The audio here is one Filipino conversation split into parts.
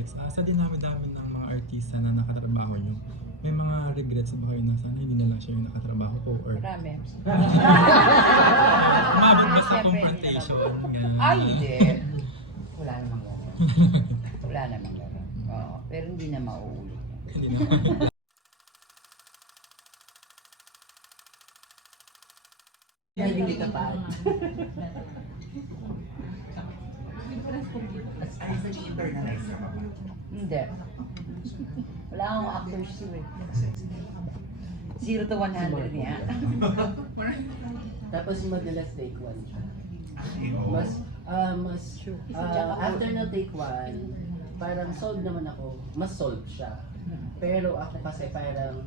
Alex, sa dinami-dami ng mga artista na nakatrabaho nyo, may mga regrets ba kayo na sana hindi na lang siya yung nakatrabaho ko or Marami. umabot ba sa Siyempre, confrontation? Ay, hindi. Wala namang gano'n. Wala namang gano'n. Oo, pero hindi na mauulit. Hindi na. Hindi ka pa. Ano sa internalize ka pa ba? Hindi. Wala akong actors to eh. 0 to 100 niya. Tapos madalas take one siya. Oo. Mas after na take one, parang solve naman ako, mas solve siya. Pero ako kasi parang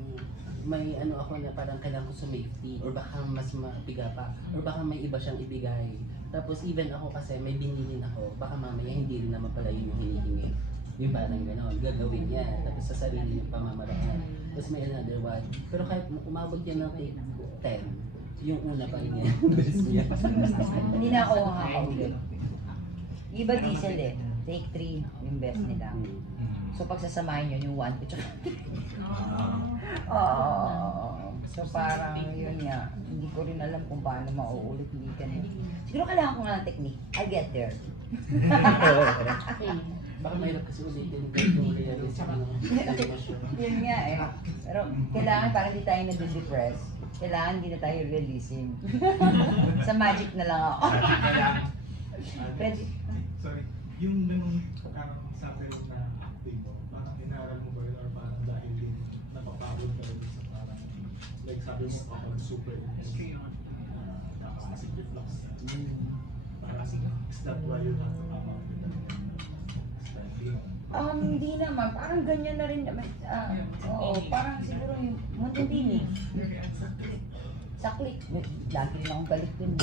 may ano ako na parang kailangan ko sumafety or baka mas mabiga pa or baka may iba siyang ibigay. Tapos even ako kasi may binilin ako, baka mamaya hindi rin naman pala yun yung hinihingi. Yung parang gano'n, gagawin niya, tapos sa sarili yung pamamaraan. Tapos may another one. Pero kahit umabot yan ng take 10, yung una pa rin yan, best niya. Hindi na ako makakaulit. Iba diesel eh. Take 3 yung best nila. So pagsasamahin yun yung 1 to tsaka so parang yun nga, hindi ko rin alam kung paano mauulit ulitan yun. Siguro kailangan ko nga ng technique. I'll get there. Baka mahirap kasi ulitin yung realism ng sitwasyon. Yun nga eh. Pero kailangan parang hindi tayo nade-depress. Kailangan hindi na tayo realism. Sa magic na lang ako. Pwede. Sorry, yung ganun parang sa akin na acting mo, parang inaral mo ba yun or parang dahil din napapagod ka rin sa parang like sabi mo kapag super si reflux. Parang is that why you have to come out with studying? Hindi naman. Parang ganyan na rin naman. Oo, parang siguro yung Montendini. Sa click. Lagi rin akong galit dun.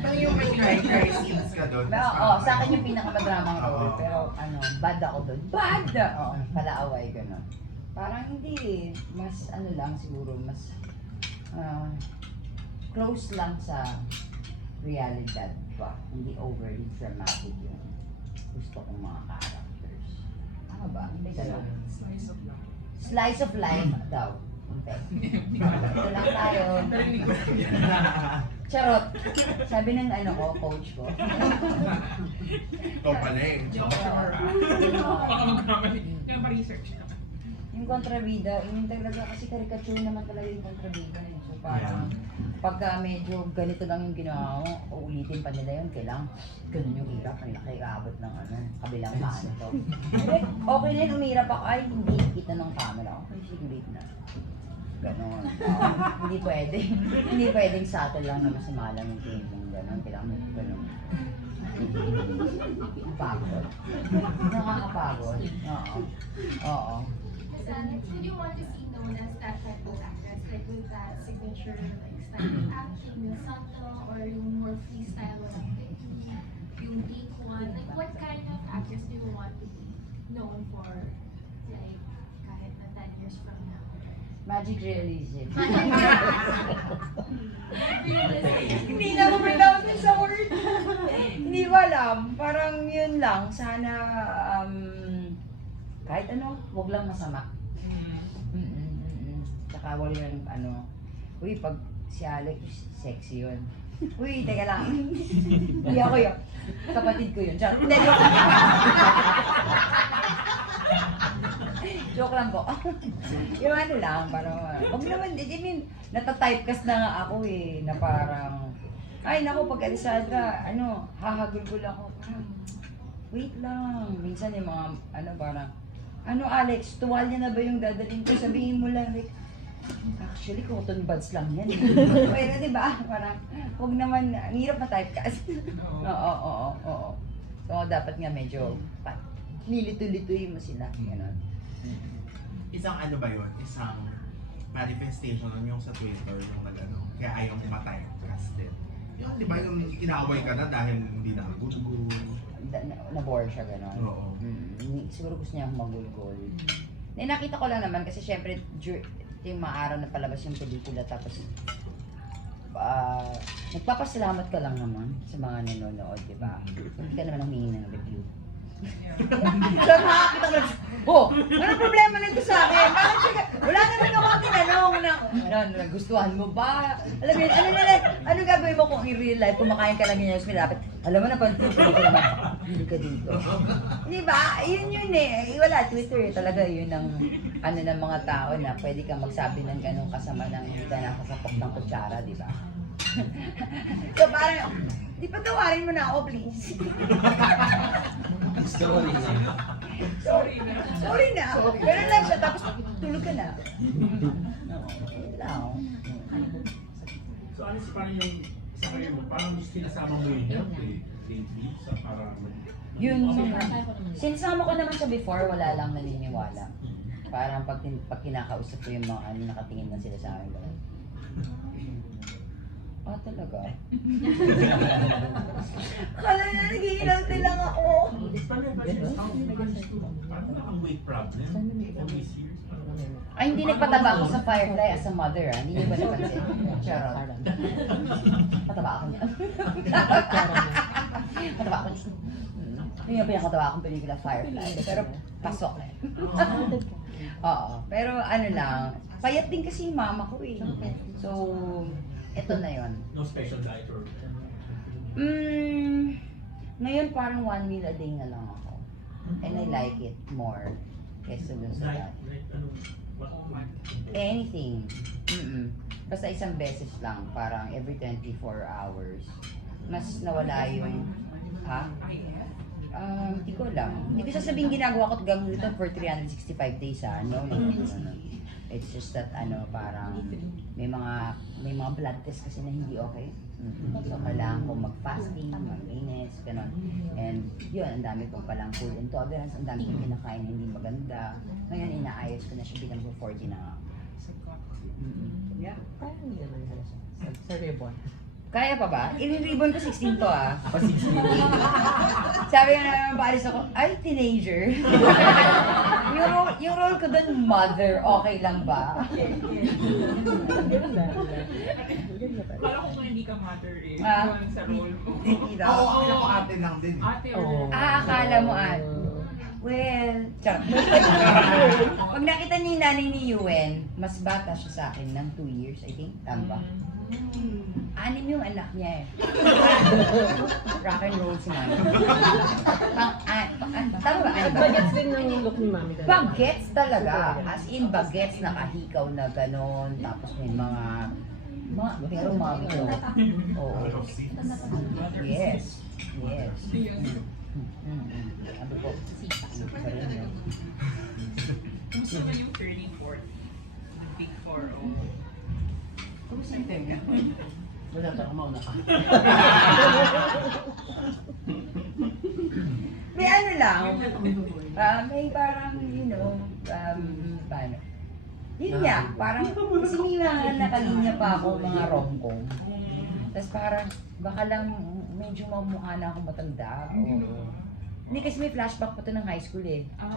Pero yung may cry scenes ka doon. Oo, sa akin yung pinakamadramang role. Pero bad ako dun. Bad! Oo, palaaway gano'n. Parang hindi. Mas lang siguro, mas close lang sa realidad ba. Hindi overly dramatic yung gusto kong mga characters. Ano ba? May gano'n. Slice of life daw. Okay. Ito lang tayo. Charot. Sabi ng coach ko. Ikaw pala eh. Baka magkamali. Kaya pa-research na. Yung kontrabida, yung talaga kasi caricature naman talaga yung kontrabida. So parang pagka medyo ganito lang yung ginawa mo, uulitin pa nila yun, kailangan ganun yung hirap, ang laki abot ng kabilang mano to. Okay na yun, umirap ako, ay hindi kita ng camera. Okay, sige na. Ganon. Hindi pwede. Hindi pwedeng subtle lang na masama lang yung tingin mong ganon. Kailangan mo ganon. Pagod. Nakakapagod. Oo. Did you want to see known as that type of actress, like with that signature like style of acting, yung subtle or yung more freestyle acting, yung deep one? Like what kind of actress do you want to be known for, like kahit na 10 years from now? Magic realism. Hindi Realistic. na ako pinautin sa word. Hindi ko alam. Parang yun lang. Sana, kahit wag lang masama. Tsaka wala yung uy, pag si Alex, sexy yun. Uy, teka lang. Hindi ako yun. Kapatid ko yun. Charot. Hindi, joke lang. Joke lang ko. Yung lang, parang, wag naman, I mean, natatypecast na nga ako eh, na parang, ay naku, pag Alisandra, hahagulgul ako. Parang, wait lang. Minsan yung mga, parang, Alex, tuwalya na ba yung dadalhin ko? Sabihin mo lang, like, actually, cotton buds lang yan. Pero diba, parang, huwag naman, ang hirap na typecast. Oo. So, dapat nga medyo, lilito-lituin mo sila. Ganon. Isang ano ba yun? Isang manifestation nun yung sa Twitter yung kaya ayaw mo ma-typecast din. Yung di ba yung inaaway ka na dahil hindi na gulgul? Na-bore siya gano'n. Oo. Siguro gusto niya akong magulgol. Nakita ko lang naman kasi syempre yung mga araw na palabas yung pelikula tapos nagpapasalamat ka lang naman sa mga nanonood, di ba? Hindi ka naman humingi ng review. So, nakakita ko, anong problema nito sa akin? Bakit siya, wala naman ako tinanong na nagustuhan mo ba? Alam mo yun, ano gagawin mo kung in real life, kumakain ka lang ganyan, malapit, alam mo na, pantutunan ko naman, hindi ka dito. Di ba? Yun eh. Wala, Twitter eh. Talaga yun ang ano ng mga tao na pwede kang magsabi ng ganong kasama ng hindi ka nakasapok ng kutsara, di ba? So parang, di patawarin mo na ako, please. Sorry na. Sorry na. Pero lang siya, tapos tulog ka na. Yun lang. So ano si parang yung sa kayo mo, parang sinasama mo yun yan, lately, sa parang Yun, sinasama ko naman siya before, wala lang naniniwala. Parang pag kinakausap ko yung mga ano, nakatingin na sila sa akin. Ganun. Ah, talaga? Kala na nag-iilang lang ako. parang nakang-weight problem, all these years. Ay, hindi nagpataba ako sa Firefly as a mother, ah. Hindi niyo ba napansin? Charot. Pataba ako niya. Pataba ako niya. Hindi yung pinakatawa akong pelikula Firefly. Pero pasok eh. Oo. Pero ano lang, payat din kasi yung mama ko eh. So, eto na yon. No special diet or Ngayon parang 1 meal a day na lang ako. And I like it more kesa dun sa diet, dati. like ano, what? Anything. Basta isang beses lang, parang every 24 hours. Mas nawala yung, ha? Hindi ko lang. Hindi ko sasabihin ginagawa ko gagawin ito for 365 days, ha? No. It's just that, parang may mga blood test kasi na hindi okay. So, kailangan kong mag-fasting, mag-iness, gano'n. And yun, ang dami kong palang food intolerance, ang dami kong kinakain na hindi maganda. Ngayon, inaayos ko na siya bilang po 40 na nga. Yeah. Parang hindi naman sa ribbon. Kaya pa ba? I-ribbon ko 16 to, ah. Sabi nga naman, paalis ako, ay, teenager. yung role ko doon, mother, okay lang ba? Kala ko kung hindi ka mother eh. Ah. Doon sa role mo. Hindi daw. Oo, ako ate lang din. Ate Oo. or... Akala mo, well, charot. Pag nakita niyo yung nanay ni Yuen, mas bata siya sa akin ng 2 years, I think. Tama ba? 6 yung anak niya eh. Rock and roll si mami. Tama ba? Ano ba? Bagets din ng look ni mami. Bagets talaga. As in bagets, nakahikaw na ganon. Tapos may pero mami ko. Oo. Yes. Yes. Ano po? Gusto mo yung 34th? The big 4-0. Kumusta yung tenga? Wala ka, mauna ka. May ano lang. May parang, paano? Yun nga, parang, kasi may mga nakalinya pa ako mga rom-com. Tapos parang, baka lang medyo mamukha na akong matanda. Oo. Hindi kasi may flashback pa to ng high school eh. Baka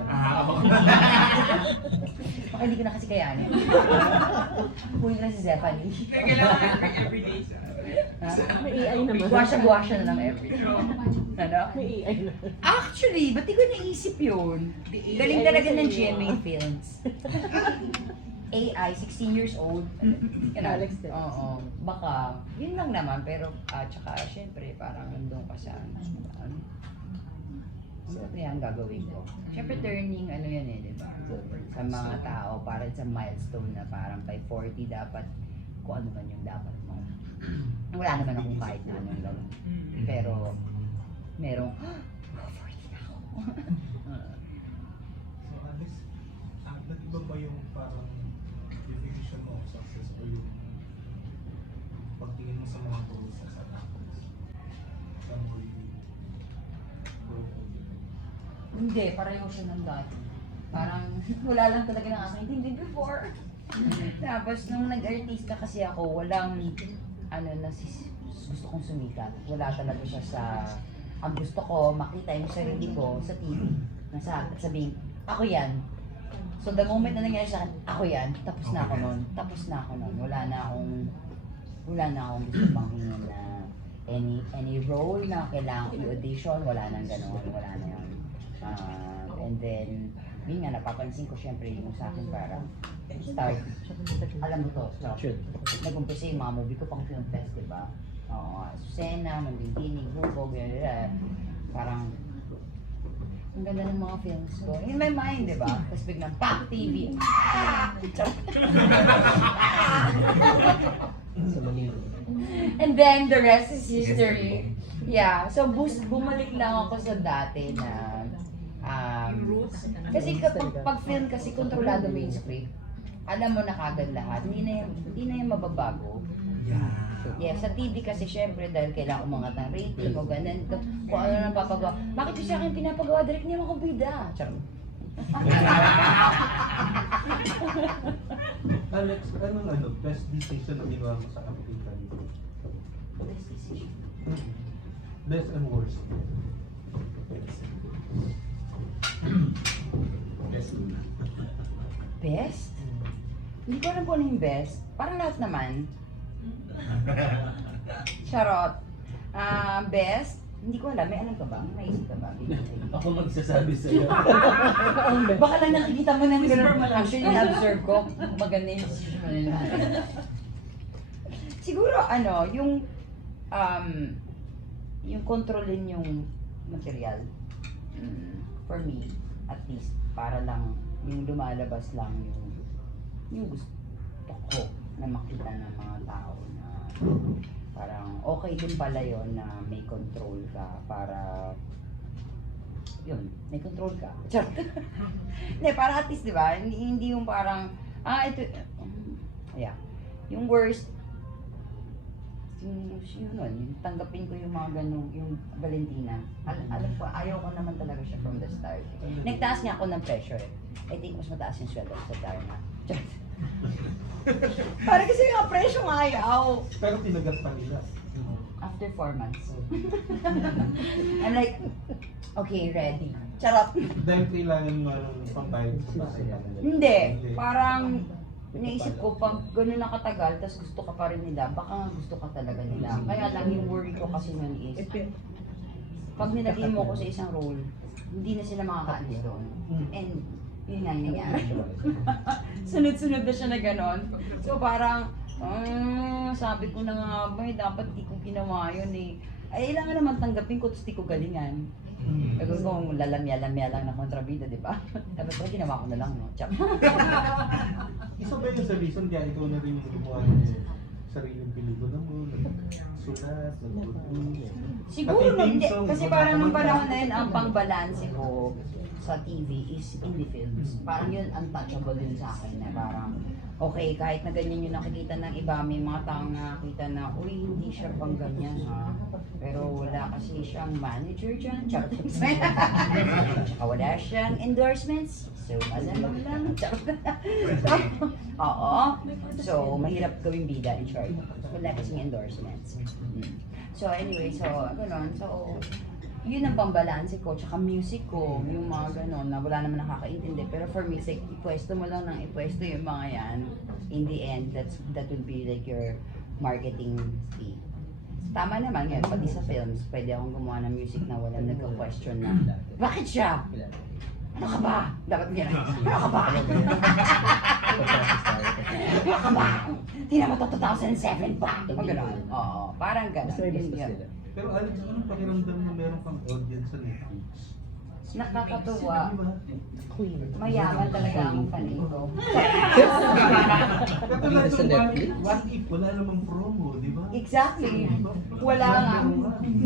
hindi ko na kasi kayanin. Kunin ko na si Zephanie. Kailangan everyday sa... May AI naman. Guwasya na lang everyday. Ano? May AI na. Actually, ba't di ko naisip yun? Galing talaga ng GMA Films. AI, 16 years old. Alex din. Oo. Baka, yun lang naman. Pero, tsaka, syempre, parang nandun ka sa, so, ito yan gagawin ko. Syempre, turning, yan eh, di ba? Sa mga tao, para sa milestone na parang by 40 dapat, kung ano man yung dapat mo. Wala naman akong kahit na anong gawin. Pero, merong, 40 na ako. So Alice, nag-iba ba yung parang definition mo of success o yung pagtingin mo sa mga goals sa success? Saan mo yung Hindi, pareho siya ng dati. Parang wala lang talaga ng aking hindi before. Tapos nung nag-artista kasi ako, walang gusto kong sumikat. Wala talaga siya sa, ang gusto ko makita yung sarili ko sa TV. Sabihin, ako yan. So the moment na nangyari sa akin, ako yan, tapos na ako nun. Wala na akong gusto pang hingin na any role na kailangan i-audition, wala nang gano'n, wala na yun. And then, yun nga, napapansin ko syempre yung sa akin parang start. Alam mo to, so, nag-umpisa yung mga movie ko pang film fest, diba? Oo, Susena, Mandintinig, Hubog, parang ang ganda ng mga films ko. In my mind, di ba? Tapos biglang, Pak TV! Ah! And then, the rest is history. Yeah, so bumalik lang ako sa dati na kasi pag film kasi kontrolado mo yung script, alam mo na kagad lahat, hindi na yung mababago. Yeah, sa TV kasi syempre dahil kailangan umangat ng rating o ganun, kung ano nang papagawa. Bakit yung sa akin pinapagawa, direct niya ako bida? Charot. Alex, anong best decision na ginawa mo sa acting career? Best decision. Best and worst. Best? Hindi ko alam kung ano yung best. Parang lahat naman. Charot. Best? Hindi ko alam. May alam ka ba? May naisip ka ba? Ako magsasabi sa'yo. Baka lang nakikita mo ng gano'n. Actually, na-observe ko. Maganda yung decision mo nila. Siguro, yung kontrolin yung material. For me, at least, para lang yung lumalabas lang yung gusto ko na makita ng mga tao na parang okay din pala yon na may control ka para yun, may control ka. Charot. Hindi, para at least, di ba? Hindi yung parang, ito, yeah. Yung worst, yung tanggapin ko yung mga ganun, yung Valentina. Alam ko, ayaw ko naman talaga siya from the start. Nagtaas niya ako ng pressure. I think mas mataas yung sweldo sa Darna. Para kasi yung presyo nga ayaw. Pero tinagat pa nila. After 4 months. I'm like, okay, ready. Charot. Dahil kailangan mo ng pambayad sa pasaya. Hindi. Parang, naisip ko, pag gano'n nakatagal, tapos gusto ka pa rin nila, baka gusto ka talaga nila. Kaya lang yung worry ko kasi nun is, pag nilagay mo ko sa isang role, hindi na sila makakaalis doon. And, yun nga yung nangyari. Sunod-sunod na siya na gano'n. So parang, sabi ko na nga ba, dapat di ko ginawa yun eh. Ay, kailangan naman tanggapin ko, tapos di ko galingan. Sabi ko, kung lalamya-lamya lang na kontrabida, di ba? Tapos ko, ginawa ko na lang, no? Chap. Isa ba yun sa reason kaya ikaw na rin yung gumawa ng sariling pelikula mo, nagsulat, nag-produce? Siguro, hindi. Kasi parang nung panahon na yun, ang pangbalanse ko sa TV is indie films. Parang yun untouchable din sa akin na parang, okay, kahit na ganyan yung nakikita ng iba, may mga taong nakakita na, uy, hindi siya pang ganyan ha. Pero wala kasi siyang manager dyan. Charot. Tsaka wala siyang endorsements. So, alam lang. Charot. So, oo. So, mahirap gawing bida in short. Wala kasing endorsements. So, anyway, so, gano'n. So, yun ang pambalanse ko, tsaka music ko, yung mga gano'n na wala naman nakakaintindi. Pero for me, it's like, ipwesto mo lang ng ipwesto yung mga yan. In the end, that will be like your marketing fee. Tama naman ngayon, pati sa films, pwede akong gumawa ng music na walang nagka-question na, bakit siya? Ano ka ba? Dapat nila, ano ka ba? Ano ka ba? Tingnan mo to 2007 pa. Pag gano'n. Oo, parang gano'n. Pero Alex, anong pakiramdam na meron kang audience sa Netflix? Nakakatuwa. Mayaman talaga ang panay ko. Katulad ng What If, wala namang promo, di ba? Exactly. Wala nga.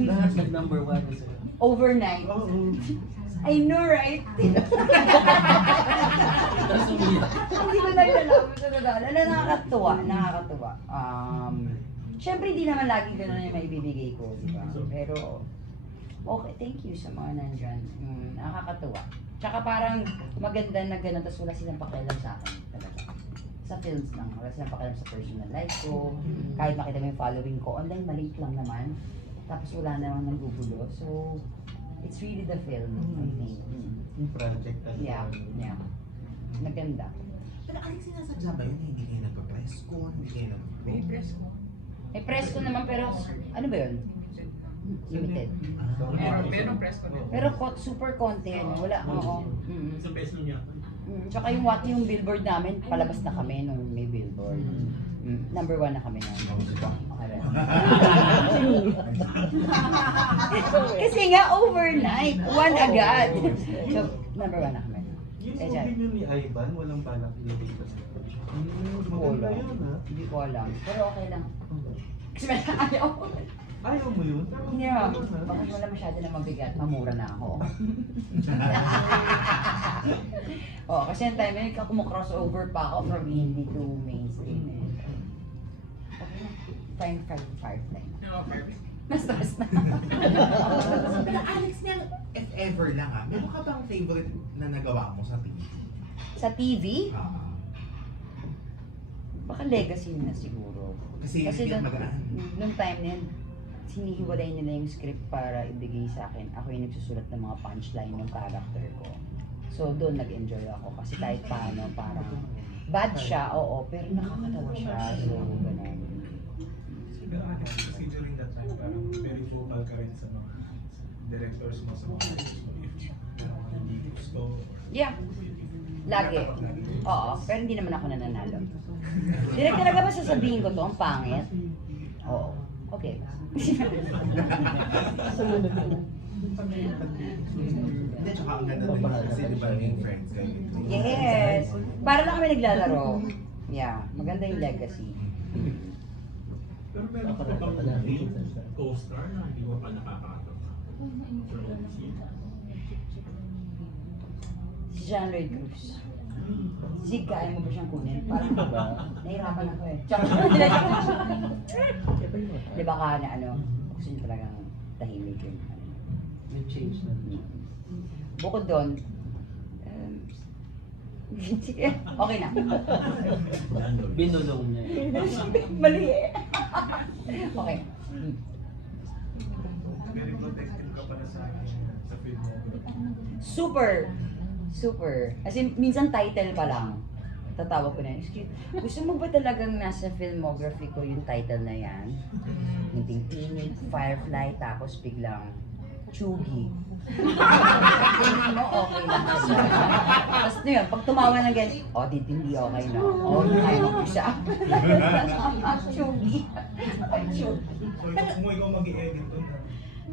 Lahat nag-number 1 is Overnight. Oo. I know, right? Hindi ko na alam sa totoo. Nakakatuwa. Nakakatuwa. Siyempre, hindi naman lagi ganun yung maibibigay ko, di ba? Pero, okay, thank you sa mga nandyan. Nakakatuwa. Tsaka parang maganda na gano'n, tapos wala silang pakialam sa akin talaga. Sa films lang, wala silang pakialam sa personal life ko. Kahit makita mo yung following ko, online maliit lang naman. Tapos wala namang nanggugulo. So, it's really the film, I think. Yung project talaga. Yeah. Maganda. Pero Alex, sinasadya ba yun? Hindi kayo nagpa-press con, hindi kayo nag-press con. May press ko naman pero, ano ba yun? Limited. Meron press ko din. Pero super konti, ano, wala, oo. Isang beses lang yata. Tsaka yung billboard namin, palabas na kami nung may billboard. Number 1 na kami nun. Okay. Kasi nga, overnight, 1 agad. So, number 1 na kami. Yung Eh, movie niyo ni Ivan, walang balak ilagay sa Hindi ko maganda alam. yun, ha? Hindi ko alam. Pero okay lang. Kasi may ayaw. Ayaw mo yun? Pero Hindi maganda naman. yun, ha? Bakit wala masyado na mabigat? Mamura na ako. Kasi yung time na yun, kumukross-over pa ako from indie to mainstream. Okay na. Fine, fine. No, perfect. Na-stress na. Pero Alex, if ever lang meron ka bang favorite na nagawa mo sa TV? Sa TV, Ah, baka legacy na siguro. kasi yung magaan. nung time na yun, sinihiwalay nila yung script para ibigay sa akin. Ako yung nagsusulat ng mga punchline ng character ko. So doon nag-enjoy ako kasi kahit paano parang bad siya, oo, pero nakakatawa siya. So ganun. Pero Alex, kasi during that time, parang very vocal ka rin sa mga directors mo, sa mga actors mo, if meron ka hindi gusto. Yeah. Lagi. Oo, pero hindi naman ako nananalo. Direct talaga ba sasabihin ko to, ang pangit? Oo. Okay. Hindi, tsaka ang ganda din kasi di ba yung friends kayo. Yes. Para lang kami naglalaro. Yeah, maganda yung legacy. Pero meron ka pa bang co-star na hindi mo pa nakakatawa? Si Jean Lloyd Cruz. Zig, kaya mo ba siyang kunin? Parang ba? Nahirapan ako eh. Tsaka, di ba ka na ano, gusto niyo talagang tahimik yun. May change na. Bukod doon, sige, okay na. Binulong niya. Mali eh. Okay. Very protective ka pala sa film mo. Super. As in, minsan title pa lang. Tatawag ko na, excuse, gusto mo ba talagang nasa filmography ko yung title na yan? Hindi Tinig, Firefly, tapos biglang Chugi. Tingin mo, okay lang siya. Tapos na yun, pag tumawa na ganyan, hindi okay na. Kaya mo siya. Chugi. Chugi. So kung ikaw mag-i-edit doon,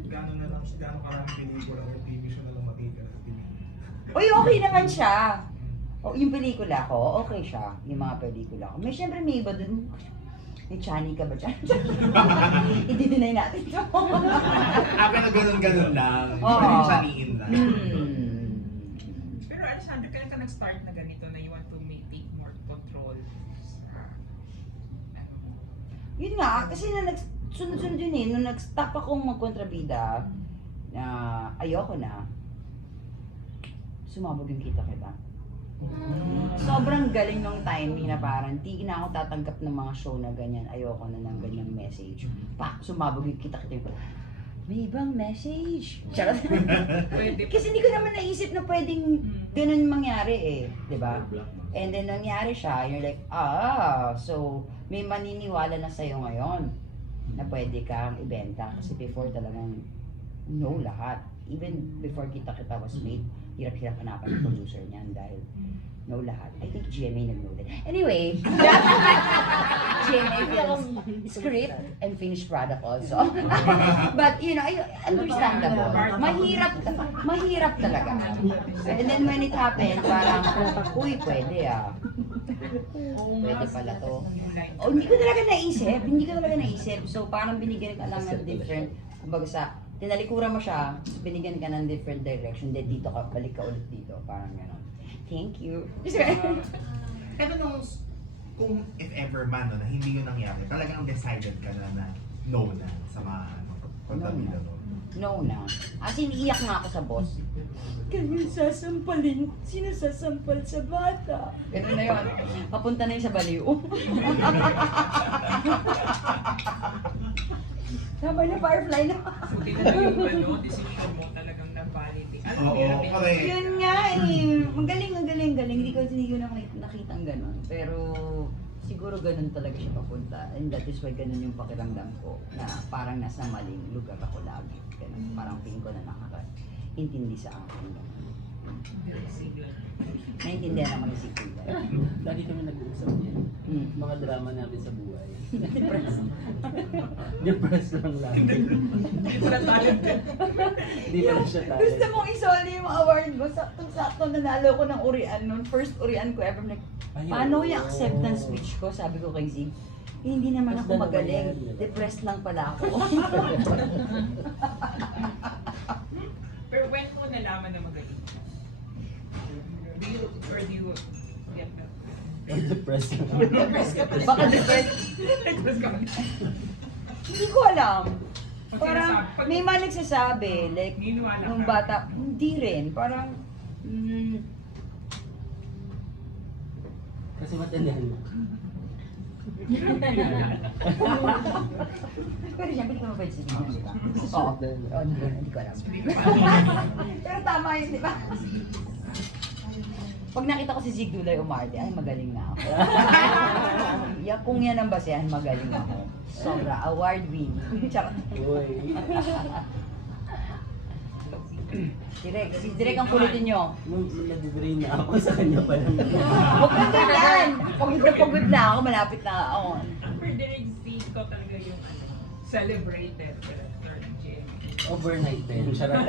gano'n karaming pelikula o TV show na lang makikita sa TV? Uy, okay naman siya. Yung pelikula ko, okay siya. Yung mga pelikula ko. May syempre may iba dun. May Chani ka ba dyan? I-deny natin ito. Pero ganun lang. Hindi Oo. pa rin saniin na. Pero Alessandro, kailan ka nag-start na ganito na you want to take more control sa Yun nga, kasi na sunod-sunod yun eh. Nung nag-stop akong magkontrabida, ayoko na. Sumabog yung kita. Sobrang galing nung timing na parang di na ako tatanggap ng mga show na ganyan. Ayoko na ng ganyang message. Sumabog yung kita. May ibang message. Charot. Pwede. Kasi hindi ko naman naisip na pwedeng ganun mangyari eh. Diba? And then nangyari siya, you're like, so may maniniwala na sa'yo ngayon na pwede kang ibenta. Kasi before talagang no lahat. Even before kita was made, hirap-hirap hanapan ng producer niyan dahil no lahat. I think GMA nag-know that. Anyway, GMA films script and finished product also. But you know, understandable. Mahirap talaga. And then when it happened, parang, uy, pwede Pwede pala to. Hindi ko talaga naisip. So parang binigyan ka lang ng different, kumbaga sa tinalikuran mo siya, binigyan ka ng different direction, then dito ka, balik ka ulit dito, parang gano'n. Thank you. Pero kung if ever man na hindi yun nangyari, talagang decided ka na no na sa mga kontabida mo. No na. As in, iyak nga ako sa boss. Kanyang sasampalin, sinasasampal sa bata. Ganun na yun. Papunta na yun sa baliw. Tama na, Firefly na. So, tinanong yung decision mo talagang na-validate. Correct. Yun nga eh. Magaling. Hindi ko nakitang ganun. Pero siguro ganun talaga siya papunta. And that is why ganun yung pakiramdam ko na parang nasa maling lugar ako lagi. Ganun, parang tingin ko na nakaka-intindi sa akin. Direct signal. Naintindihan naman ni si Kuya. Lagi kami nag-uusap niyan. Mga drama namin sa buhay. Depressed lang lang. Hindi ko na talented. Hindi pa rin siya Gusto talent. mong isoli yung award ko. Saktong-sakto nanalo ko ng urian noon. First urian ko ever. Ayun. Paano yung acceptance speech ko? Sabi ko kay Zig, hindi naman Mas ako dalawa magaling. yan. Depressed lang pala ako. Pero when mo nalaman na magaling ka? Do you get that? Depressed lang. Depressed ka pala. Baka depressed. Depressed ka pala. Hindi ko alam. Pag Parang sinasabi- may mga nagsasabi, like, Niniwala nung ka? bata, hindi rin. Parang, Kasi matandahan mo. pero siyempre, hindi ko mapwede sabihin, di ba? Oo. Hindi ko alam. Hindi ka pa. Pero tama yun, di ba? Pag nakita ko si Zig Dulay Umarte, ay magaling na ako. Kung yan ang basehan, magaling ako. Sobra, award win. Charot. Uy. Si Direk ang kulitin nyo. Nadidrain na ako sa kanya pa lang. Huwag kang ganyan. Pagod na ako, malapit na ako. For direct seat ko talaga yung celebrated director ng GMA. Overnight din. Charot.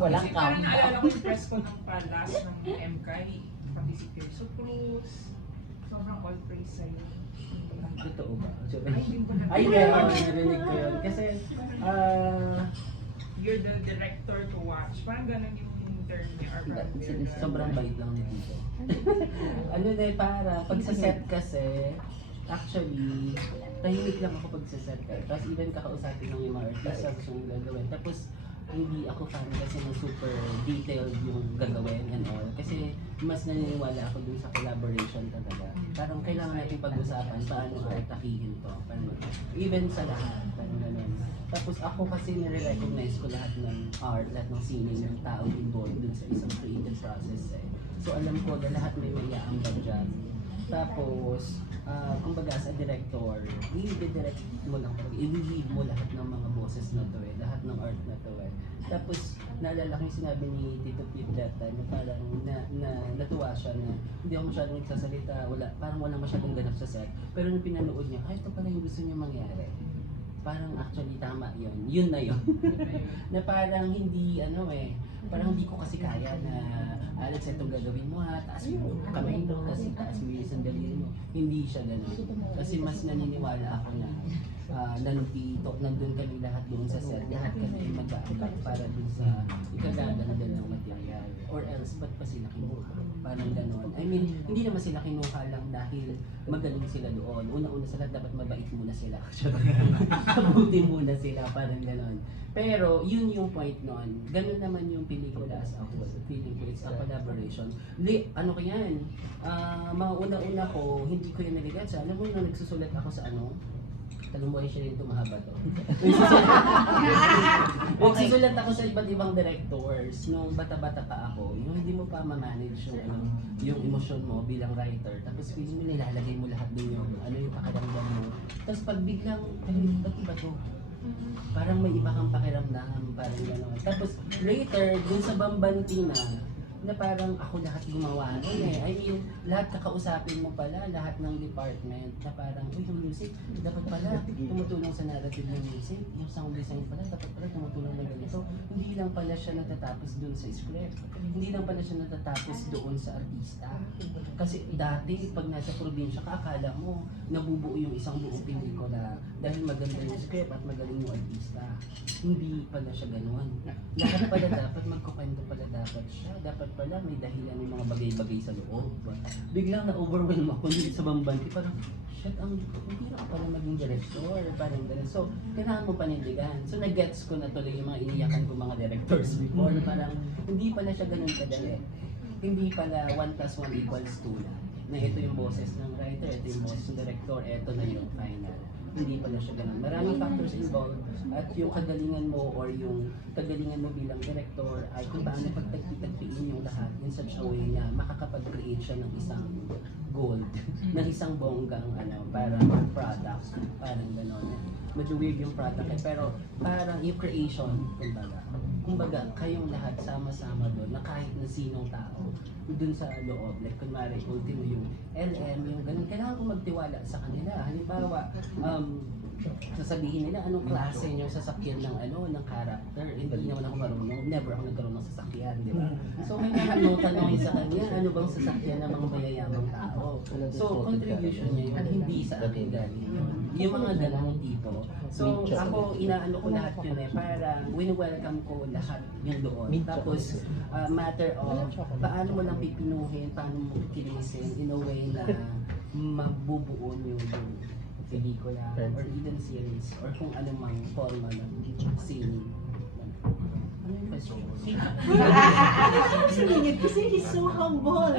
Walang Kasi parang count. naalala ko yung press ko ng palas ng MKI, pati si Tirso Cruz. Sobrang all praise sa'yo. Totoo ba? Ay, hindi ko na. Ay, meron. Narinig ko yun. Kasi, You're the director to watch. Parang ganun yung term niya. Or parang sobrang bait lang ni Tito. Ano na para, pag sa set kasi, actually, tahimik lang ako pag sa set ka. Tapos even kakausapin ng yung mga artista, gusto mong gagawin. Tapos, hindi ako fan kasi ng super detailed yung gagawin and all. Kasi mas naniniwala ako dun sa collaboration talaga. Parang kailangan natin pag-usapan paano atakihin to. Paano, even sa lahat. Parang ganun. Tapos ako kasi nire-recognize ko lahat ng art, lahat ng sining ng taong involved dun sa isang creative process eh. So alam ko na lahat may mayyaambag dyan. Tapos, kumbaga sa director, i-direct mo lang talaga, i-lead mo lahat ng mga boses na to eh, lahat ng art na to eh. Tapos, naalala ko yung sinabi ni Tito Pete that time, na parang natuwa siya na hindi ako masyadong nagsasalita, parang walang masyadong ganap sa set. Pero nung pinanood niya, ay ito pala yung gusto niya mangyari. Parang actually tama yun na yun. Na parang hindi, parang hindi ko kasi kaya na Alex, itong gagawin mo ha, taas mo yung kamay mo, kasi taas mo yung sandali mo. Hindi siya gano'n. Kasi mas naniniwala ako na nandun kami lahat doon sa set, lahat kami mag-aabang para dun sa ikagaganda ng material. Or else, ba't pa sila kinuha? Parang gano'n. I mean, hindi naman sila kinuha lang dahil magaling sila doon. Una-una sa lahat, dapat mabait muna sila. Mabuti muna sila, parang gano'n. Pero, yun yung point noon. Ganun naman yung pelikula as a whole. Feeling ko, it's a collaboration. Ano ko yan? Mga una-una ko, hindi ko yan naligat siya. Alam mo nung nagsusulat ako sa tanong mo siya rin tumahaba to. Nagsusulat ako sa iba't ibang directors nung bata-bata pa ako. Yung hindi mo pa ma-manage yung emosyon mo bilang writer. Tapos feeling mo nilalagay mo lahat din yung yung pakiramdam mo. Tapos pag biglang, ba't iba to? Parang may iba kang pakiramdam, parang gano'n. Tapos later, dun sa Bambanti na parang ako lahat gumawa nun eh. I mean, lahat kakausapin mo pala, lahat ng department na parang, uy, yung music, dapat pala tumutulong sa narrative ng music. Yung sound design pala, dapat pala tumutulong na ganito. Hindi lang pala siya natatapos doon sa script. Hindi lang pala siya natatapos doon sa artista. Kasi dati, pag nasa probinsya ka, akala mo nabubuo yung isang buong pelikula dahil maganda yung script at magaling yung artista. Hindi pala siya gano'n. Lahat pala dapat, magkukwento pala dapat siya. Dapat pala may dahilan ng mga bagay-bagay sa loob. Biglang na-overwhelm ako dito sa Bambanti. Parang, shit, hindi na ako pala maging director. Parang gano'n. So, kailangan mo panindigan. So, nag-gets ko na tuloy yung mga iniyakan ko mga directors before. Parang, hindi pala siya ganun kadali. Hindi pala 1 + 1 = 2 na. Na ito yung boses ng writer, ito yung boses ng director, ito na yung final. hindi pala siya ganun. Maraming factors involved at yung kagalingan mo or yung kagalingan mo bilang director ay kung paano pagtagpi-tagpiin yung lahat in such a way na makakapag-create siya ng isang gold, ng isang bonggang parang product, parang gano'n. Medyo weird yung product pero parang yung creation, kumbaga kayong lahat sama-sama doon na kahit na sinong tao doon sa loob, like kunwari ultimo yung LM, yung ganun, kailangan ko magtiwala sa kanila. Halimbawa, sasabihin nila anong klase yung sasakyan ng ng character, hindi naman ako marunong, never ako nagkaroon ng sasakyan, di ba? So kailangan mo tanongin sa kanya ano bang sasakyan ng mga mayayamang tao. So contribution niya yun, hindi sa akin galing yun. Yung mga ganong tipo. So ako inaano ko lahat yun para wini-welcome ko lahat yung doon. Tapos matter of paano mo lang pipinuhin, paano mo kinisin in a way na mabubuo yung pelikula or even series or kung anumang forma ng scene. Ano yung question? Kasi he's so humble.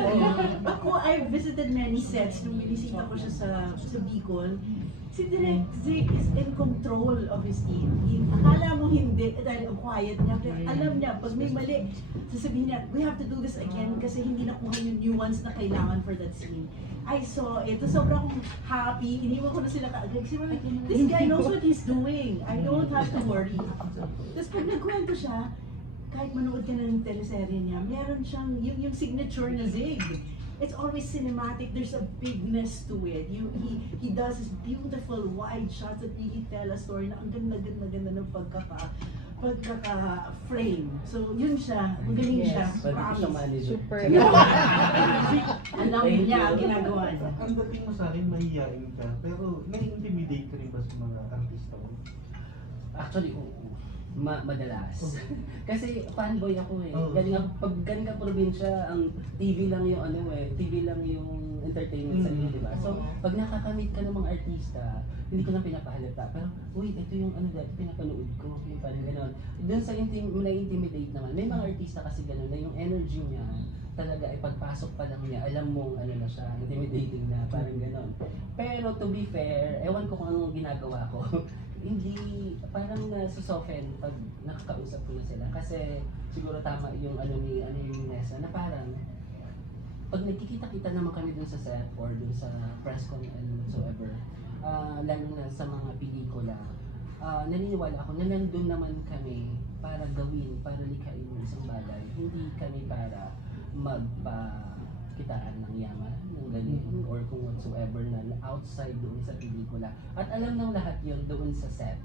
Ako, I visited many sets nung binisita ko siya sa Bicol. Si Direk Zig is in control of his team. Akala mo hindi, dahil ang quiet niya, pero alam niya, pag may mali, sasabihin niya, we have to do this again kasi hindi nakuha yung nuance na kailangan for that scene. I saw it. Sobrang happy. Iniwan ko na sila kaagad. Kasi this guy knows what he's doing. I don't have to worry. Tapos pag nagkwento siya, kahit manood ka na ng teleserye niya, meron siyang yung signature na Zig. It's always cinematic. There's a bigness to it. He does his beautiful wide shots that really tell a story na ang ganda ng pagkaka-frame. So, yun siya. Magaling siya. Pwede ko siya manager. Super. Alam niya ang ginagawa niya. Ang dating mo sa akin, mahihain ka, pero nai-intimidate ka rin ba sa mga artista mo? Actually, oo. Madalas. Kasi fanboy ako eh. Oh. Galing ako, pag galing ka probinsya, ang TV lang yung TV lang yung entertainment sa inyo, di ba? So, pag nakakamit ka ng mga artista, hindi ko na pinapahalata. Pero, uy, ito yung dati pinapanood ko. Yung parang gano'n. Doon sa na-intimidate naman. May mga artista kasi gano'n na yung energy niya talaga ay pagpasok pa lang niya, alam mong na siya, intimidating na, parang gano'n. Pero to be fair, ewan ko kung anong ginagawa ko. Hindi, parang nasusoften pag nakakausap ko na sila. Kasi siguro tama yung yung Nessa na parang pag nagkikita-kita naman kami dun sa set or dun sa press con and whatsoever, lalo na sa mga pelikula, naniniwala ako na nandun naman kami para likhain yung isang bagay. Hindi kami para magpakitaan ng yaman, ng galing, or kung whatsoever na outside doon sa pelikula. At alam ng lahat yon doon sa set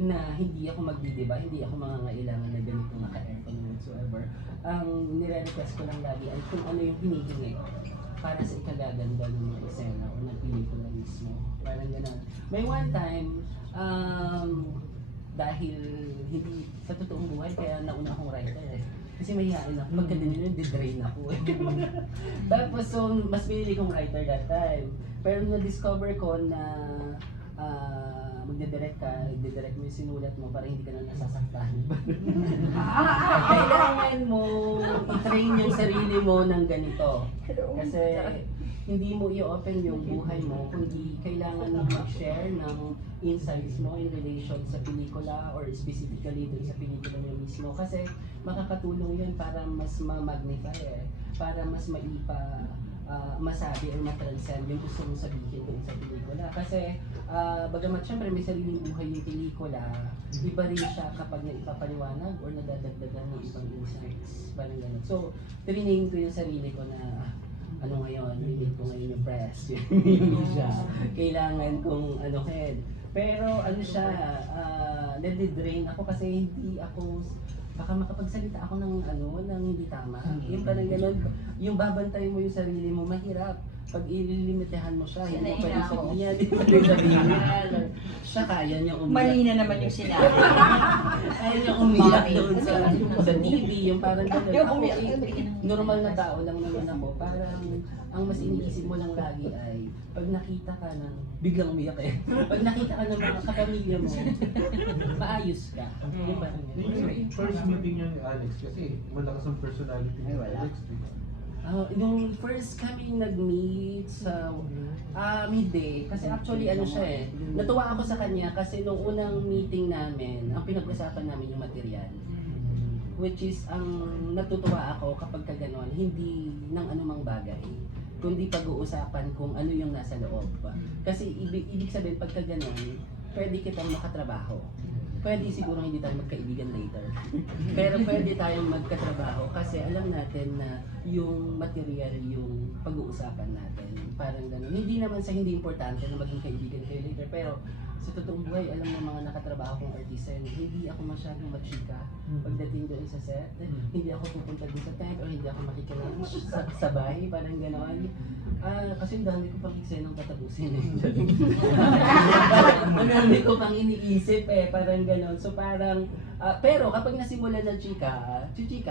na hindi ako magdidiba, hindi ako mangangailangan na ganito naka-aircon whatsoever. Ang nire-request ko lang lagi ay kung ano yung hinihingi para sa ikagaganda ng mga eksena o ng pelikula mismo. Parang gano'n. May one time, dahil hindi sa totoong buhay, kaya nauna akong writer eh. Kasi mahihain ako. Pagka din di-drain ako eh. Tapos so, mas pinili kong writer that time. Pero na-discover ko na magdidirect ka, i-direct mo yung sinulat mo para hindi ka na nasasaktan. Kailangan mo i-train yung sarili mo ng ganito. Kasi hindi mo i-open yung buhay mo, kundi kailangan mo mag-share ng insights mo in relation sa pelikula or specifically dun sa pelikula niya mismo. Kasi makakatulong yun para mas ma-magnify para mas masabi or matranscend yung gusto mong sabihin dun sa pelikula. Kasi bagamat syempre may sariling buhay yung pelikula, iba rin siya kapag naipapaliwanag or nadadagdagan ng ibang insights. Parang ganun. So, training ko yung sarili ko na ngayon, limit ko ngayon yung press, yung media. Kailangan kong head. Pero siya, nade-drain ako kasi hindi ako, baka makapagsalita ako ng hindi tama. Yung parang gano'n, yung babantay mo yung sarili mo, mahirap. Pag ililimitahan mo siya, hindi mo pwede sabihin niya, hindi mo pwede sabihin niya. Siya kaya niya umiyak. Mali na naman yung sinabi. Kaya niya umiyak doon sa TV, yung parang gano'n. Ako, normal na tao lang naman ako. Parang ang mas iniisip mo lang lagi ay pag nakita ka ng, biglang umiyak eh. Pag nakita ka ng mga kapamilya mo, maayos ka. Yung parang Yung first meeting niya ni Alex kasi malakas ang personality ni Alex. Yung first kami nag-meet sa midday, kasi actually ano siya eh, natuwa ako sa kanya kasi nung unang meeting namin, ang pinag-usapan namin yung material. Which is, ang natutuwa ako kapag ka ganon, hindi ng anumang bagay, kundi pag-uusapan kung ano yung nasa loob. Kasi ibig sabihin, pagka ganon, pwede kitang makatrabaho. Pwede siguro hindi tayo magkaibigan later. Pero pwede tayong magkatrabaho kasi alam natin na yung material yung pag-uusapan natin. Parang gano'n. Hindi naman sa hindi importante na maging kaibigan kayo later. Pero sa totoong buhay, alam mo mga nakatrabaho kong artista, hindi ako masyadong machika pagdating doon sa set. Hindi ako pupunta doon sa tent o hindi ako makikilunch sa sabay. Parang gano'n. Kasi dami ko pang eksenang tatapusin eh. Marami ko pang iniisip eh, parang gano'n. So parang, pero kapag nasimulan ng chika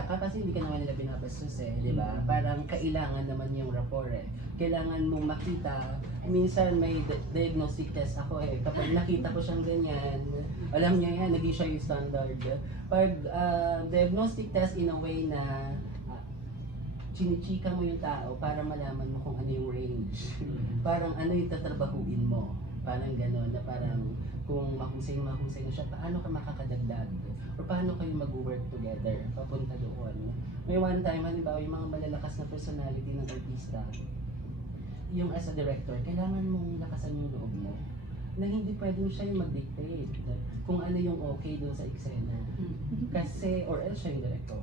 ka kasi hindi ka naman nila binabastos eh, di ba? Parang kailangan naman yung rapport eh. Kailangan mong makita, minsan may diagnostic test ako eh. Kapag nakita ko siyang ganyan, alam niya yan, naging siya yung standard. Pag diagnostic test in a way na chinichika mo yung tao para malaman mo kung ano yung range. Parang ano yung tatrabahuin mo. Parang gano'n na parang kung mahusay na siya, paano ka makakadagdag? O paano kayo mag-work together papunta doon? May one time, halimbawa yung mga malalakas na personality ng artista, yung as a director, kailangan mong lakasan yung loob mo na hindi pwedeng siya yung mag-dictate kung ano yung okay doon sa eksena. Kasi, or else siya yung director.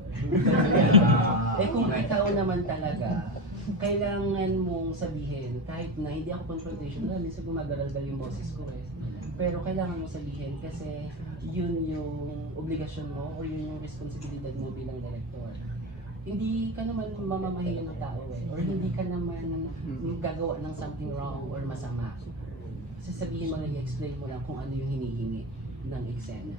Eh kung ikaw naman talaga, kailangan mong sabihin, kahit na hindi ako confrontational, minsan gumagaral-gal yung boses ko eh. Pero kailangan mong sabihin kasi yun yung obligasyon mo or yun yung responsibilidad mo bilang director. Hindi ka naman mamamahilan ng tao eh, or hindi ka naman gagawa ng something wrong or masama. Sasabihin mo lang, i-explain mo lang kung ano yung hinihingi ng eksena.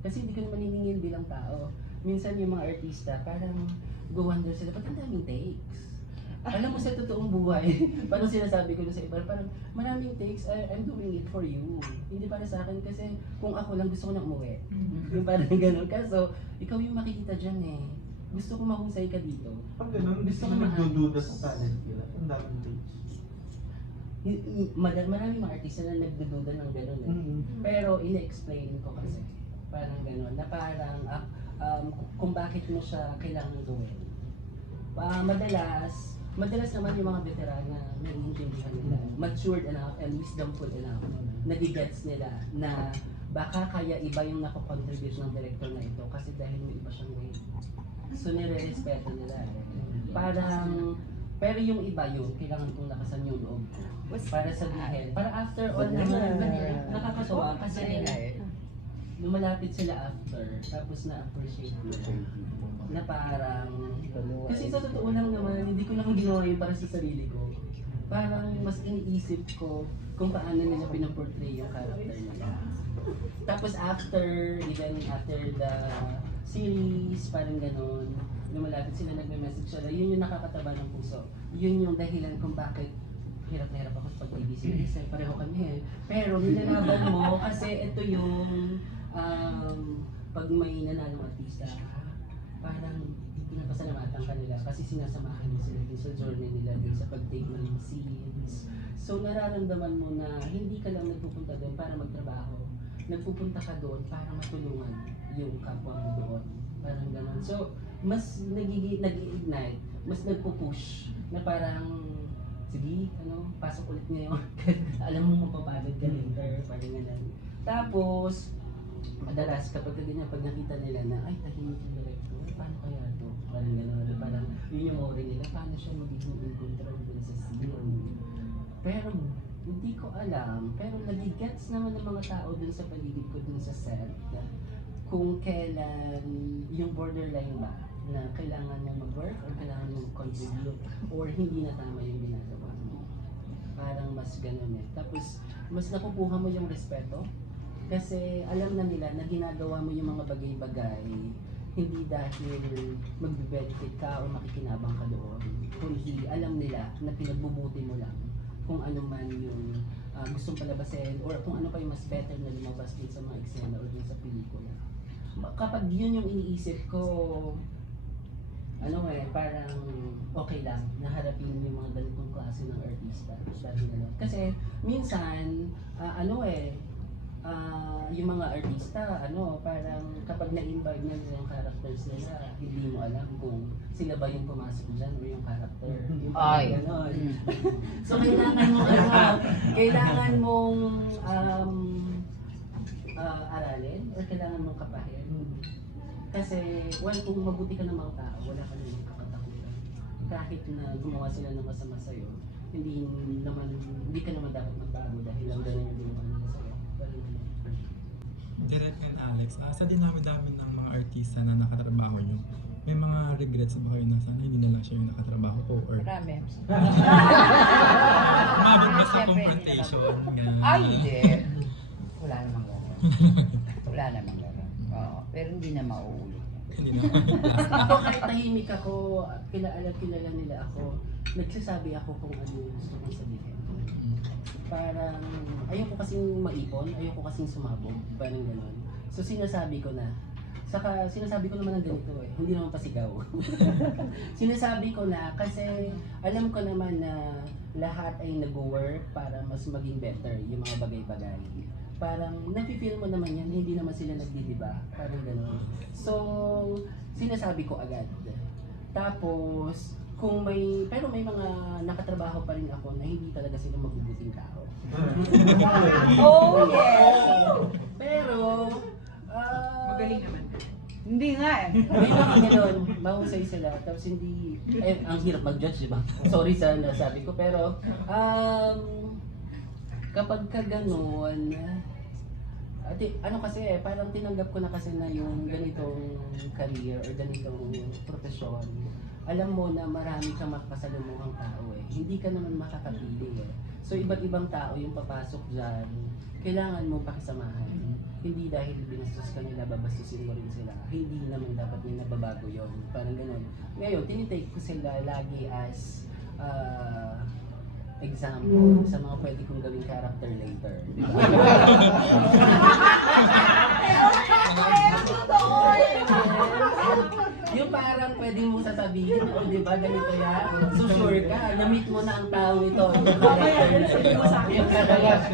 Kasi hindi ka naman hiningin bilang tao. Minsan yung mga artista, parang go-wonder sila, ba't ang daming takes? Alam mo sa totoong buhay, parang sinasabi ko sa iba, parang maraming takes, I'm doing it for you. Hindi para sa akin kasi kung ako lang gusto ko na umuwi. Yung parang ganun. Kaso, ikaw yung makikita dyan eh. Gusto ko mahusay ka dito. Pag ganun, gusto ko nagdududa sa talent nila. Ang daming takes. Maraming mga artista na nagdududa ng gano'n eh. Pero ina-explain ko kasi parang gano'n na parang kung bakit mo siya kailangan gawin. Madalas naman yung mga veteran na naiintindihan nila, matured enough and wisdomful enough, nagigets nila na baka kaya iba yung nakocontribute ng director na ito kasi dahil may iba siyang way. So nire-respeto nila eh. Parang pero yung iba yun, kailangan kong lakasan yung loob ko. Para sabihin, para after all naman, nakakatawa kasi lumalapit sila after, tapos na-appreciate nila. Na parang, kasi sa totoo lang naman, hindi ko lang ginawa yun para sa sarili ko. Parang mas iniisip ko kung paano nila pinaportray yung character nila. Tapos even after the series, parang ganon, lumalapit sila, nagme-message sila, yun yung nakakataba ng puso. Yun yung dahilan kung bakit hirap na hirap ako sa pag-TV series. Pareho kami eh. Pero nilalaban mo kasi ito yung pag may nanalong artista, parang pinapasalamatan ka nila kasi sinasamahan mo sila din sa journey nila din sa pag-take ng scenes. So nararamdaman mo na hindi ka lang nagpupunta doon para magtrabaho. Nagpupunta ka doon para matulungan yung kapwa mo doon. Parang gano'n. So, mas nag-ignite, mas nagpo-push na parang, sige, pasok ulit ngayon. Alam mo mapapagod ka later, parang gano'n. Tapos, madalas kapag ganyan, pag nakita nila na, ay, tahimik yung director, paano kaya ito? Parang gano'n. Parang, yun yung worry nila, paano siya magiging in control dun sa scene? Pero, hindi ko alam, pero nagigets naman ng mga tao dun sa paligid ko dun sa set kung kailan yung borderline ba na kailangan mo mag-work or kailangan mo mag-contribute or hindi na tama yung ginagawa mo. Parang mas ganun eh. Tapos, mas nakukuha mo yung respeto kasi alam na nila na ginagawa mo yung mga bagay-bagay hindi dahil mag-benefit ka o makikinabang ka doon. Kundi alam nila na pinagbubuti mo lang kung ano man yung gustong palabasin or kung ano pa yung mas better na lumabas din sa mga eksena o din sa pelikula. Kapag yun yung iniisip ko, parang okay lang na harapin yung mga ganitong klase ng artista. Dahil gano'n. Kasi minsan, yung mga artista, parang kapag na-invite na yung characters nila, hindi mo alam kung sila ba yung pumasok dyan o yung character. Yung parang Ay. gano'n. So kailangan mong aralin or kailangan mong kapahin. Kasi, kung mabuti ka namang tao, wala ka namang kakatakutan. Kahit na gumawa sila ng masama sa'yo, hindi ka naman dapat magbago dahil lang ganun yung gumawa nila sa'yo. Direct and Alex, sa dinami-dami ng mga artista na nakatrabaho nyo, may mga regrets ba kayo na sana hindi na lang siya yung nakatrabaho ko or Marami. umabot ba sa Siyempre, confrontation? Ganun. Ay, hindi. Wala namang gano'n. Wala namang gano'n. Oo, pero hindi na mauulit. Hindi na. Ako kahit tahimik ako, kilala nila ako, nagsasabi ako kung ano yung gusto kong sabihin. Parang, ayoko kasing maipon, ayoko kasing sumabog, parang gano'n. So sinasabi ko na, saka sinasabi ko naman ng ganito hindi naman pasigaw. Sinasabi ko na kasi alam ko naman na lahat ay nag-work para mas maging better yung mga bagay-bagay. Parang nafe-feel mo naman yan, hindi naman sila nagdidiba, parang gano'n. So, sinasabi ko agad. Tapos, pero may mga nakatrabaho pa rin ako na hindi talaga sila mabubuting tao. Oh, yes! Pero, Magaling naman. Hindi nga eh. may mga gano'n, mahusay sila, tapos hindi, ang hirap mag-judge, diba? Sorry sa nasabi ko, pero, kapag ka gano'n, parang tinanggap ko na kasi na yung ganitong career or ganitong profesyon, alam mo na marami kang makasalumuhang tao hindi ka naman makakapili So iba't ibang tao yung papasok dyan, kailangan mo pakisamahan. Hindi dahil binastos ka nila, babastusin mo rin sila. Hindi naman dapat may nababago yon, parang gano'n. Ngayon, tinitake ko sila lagi as example sa mga pwede kong gawing character later. Di ba? Yung parang pwede mong sasabihin, di ba, ganito yan? So sure ka, na-meet mo na ang tao ito. Yung character na ito.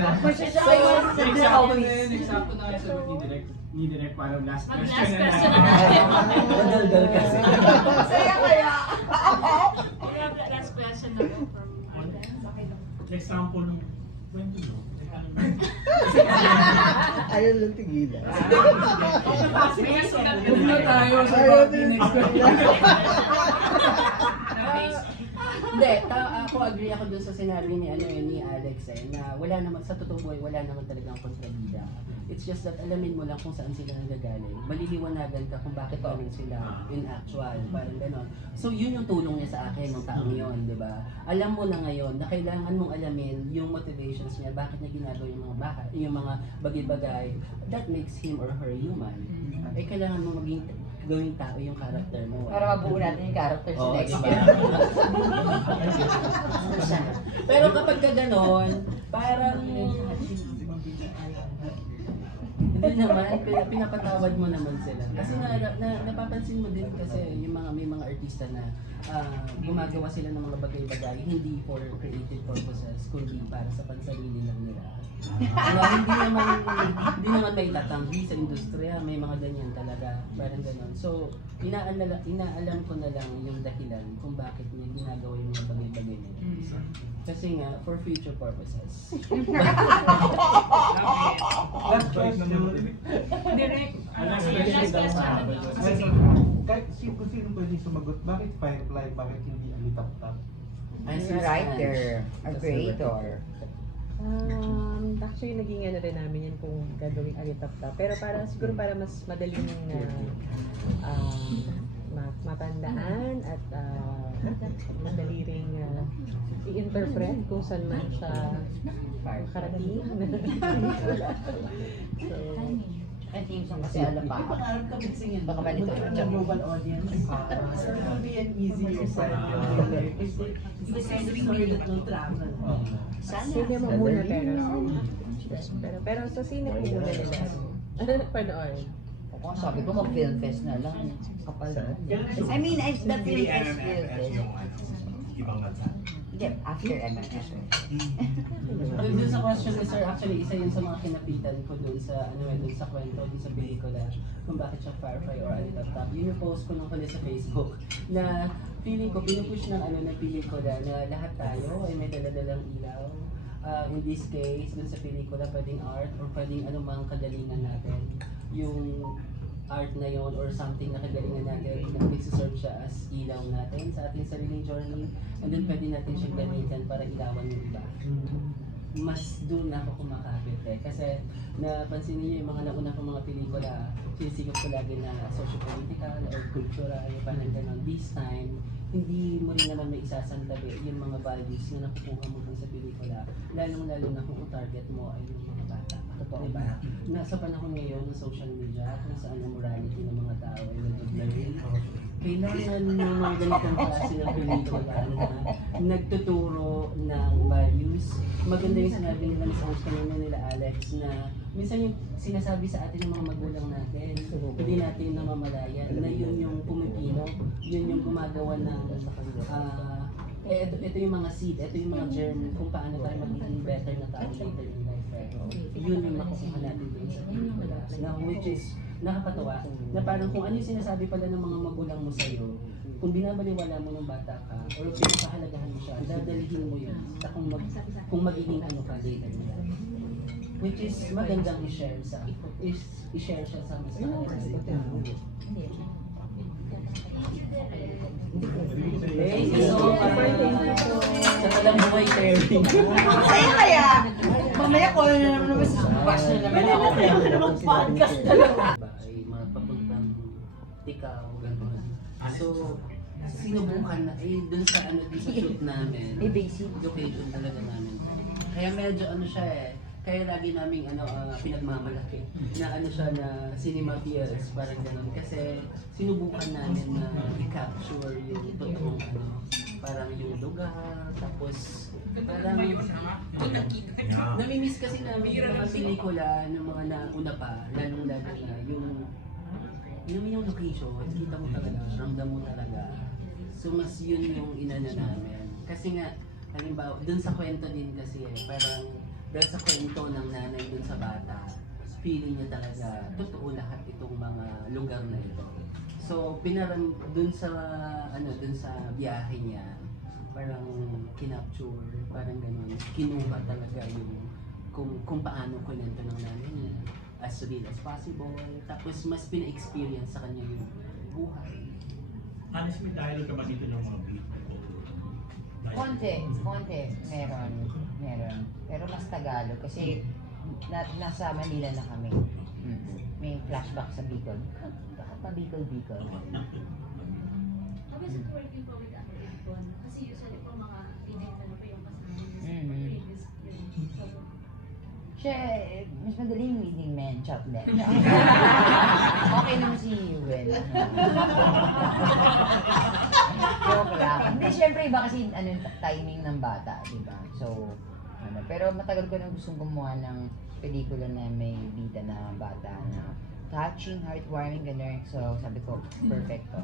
Yung Example na kayo sa ni Direk parang last Mag-last question na question lang. na Madaldal kasi. Masaya kaya. We have the last question na po from Example ng kwento mo. Ayaw lang tigilan. Huwag na tayo sa next question. Hindi, ako agree ako dun sa sinabi ni Alex na wala naman, sa totoong buhay, wala naman talagang kontrabida. It's just that alamin mo lang kung saan sila nanggagaling. Maliliwanagan ka kung bakit ganun sila in actual, parang gano'n. So yun yung tulong niya sa akin nung taong yun, di ba? Alam mo na ngayon na kailangan mong alamin yung motivations niya, bakit niya ginagawa yung mga bagay-bagay that makes him or her human. Kailangan mo maging gawing tao yung character mo. Para mabuo natin yung character sa next diba? year. Pero kapag ka ganon, parang hindi naman, pinapatawad mo naman sila. Kasi napapansin mo din kasi may mga artista na gumagawa sila ng mga bagay-bagay hindi for creative purposes, kundi para sa pansarili lang nila. Hindi naman may tatanggi sa industriya, may mga ganyan talaga, parang ganon. So, inaalam ko na lang yung dahilan kung bakit niya ginagawa yung mga bagay-bagay nila. Kasi nga, for future purposes. Last question. Direct. Last Last question. Kahit kung sino pwedeng sumagot, bakit Firefly, bakit hindi Alitap-Tap? He's a writer, a creator. Actually, naging ano rin namin yan kung gagawing alitap-tap. Pero siguro para mas madaling matandaan at madali ring i-interpret kung saan man siya makarating. So, Ang team song kasi alam pa. Pangarap kami singin. Baka malito. Global audience. So it will be an easier side. This is the story that will travel. sine mo muna pero sa sine po muna nila. Panood. Ako, sabi ko mag-film fest na lang. Kapal na. I mean, the film Hindi fest, film MMFF fest. yung ibang bansa. Hindi, after MMFF. Doon sa question ni Sir, actually, isa yun sa mga kinapitan ko doon sa, doon sa kwento, doon sa pelikula, kung bakit siya Firefly or Alita Top. Yun yung post ko nung kanya sa Facebook, na feeling ko, pinupush ng ng pelikula na lahat tayo ay may daladalang ilaw. In this case, dun sa pelikula, pwedeng art or pwedeng anumang kagalingan natin. Yung art na yon or something na kagalingan natin, na nagsiserve siya as ilaw natin sa ating sariling journey, and then pwede natin siyang gamitin para ilawan yung iba. Mas doon ako kumakapit kasi napansin niyo yung mga nauna kong mga pelikula, sinisigap ko lagi na socio-political or cultural, parang ganon. This time, hindi mo rin naman may isasantabi yung mga values na nakukuha mo dun sa pelikula, lalong-lalo na kung target mo ay yung mga bata. Totoo ba? Nasa panahon ngayon ng social media, kung saan ang morality ng mga tao ay nag-blurring, kailangan ng mga ganitong klase ng pelikula na nagtuturo ng values. Maganda yung sinabi nila ni Sanz kanina nila Alex na minsan yung sinasabi sa atin ng mga magulang natin, hindi natin namamalayan na yun yung pumipino, yun yung gumagawa ng ito yung mga seed, ito yung mga germ kung paano tayo magiging better na tao later in life. Yun yung makukuha natin dun sa pelikula. Na which is nakakatawa na parang kung ano yung sinasabi pala ng mga magulang mo sa'yo, kung binabaliwala mo ng bata ka or pinapahalagahan mo siya, dadalhin mo yun sa kung magiging ano ka later in life. Which is magandang i-share i-share siya sa mas kanila. Thank you so much. Sa talang buhay, Terry. Masaya kaya! Mamaya ko na naman naman sa bash na naman ako. Pwede na mag-podcast na lang. Ay mga papuntang tikaw, gano'n. So, sinubukan na, dun sa dun sa shoot namin, basic. education talaga namin. Kaya medyo siya kaya lagi naming pinagmamalaki na siya na cinema feels, parang gano'n. Kasi sinubukan namin na i-capture yung totoong parang yung lugar, tapos parang namimiss kasi namin yung mga pelikula ng mga nauna pa, lalong-lalo na yung location, kita mo talaga, ramdam mo talaga. So mas yun yung inana namin. Kasi nga, halimbawa, dun sa kwento din kasi parang dahil sa kwento ng nanay dun sa bata, feeling niya talaga totoo lahat itong mga lugar na ito. So dun sa biyahe niya, parang kinapture, parang ganun, kinuha talaga yung kung paano kwento ng nanay niya as real as possible. Tapos mas pina-experience sa kanya yung buhay. Honestly, may dialogue ka ba dito ng mga beat? Konti, meron. Pero mas Tagalog kasi nasa Manila na kami. May flashback sa Bicol. Bakit pa Bicol? How is it working po with other people? Kasi usually po mga leading pa yung kasama niyo sa previous film. So, Siya, mas madaling leading man, chop din. Okay naman si Yuen. Joke lang. Hindi, syempre iba kasi yung timing ng bata, di ba? So, pero matagal ko nang gustong gumawa ng pelikula na may bida na bata na touching, heartwarming, gano'n. So, sabi ko, perfecto.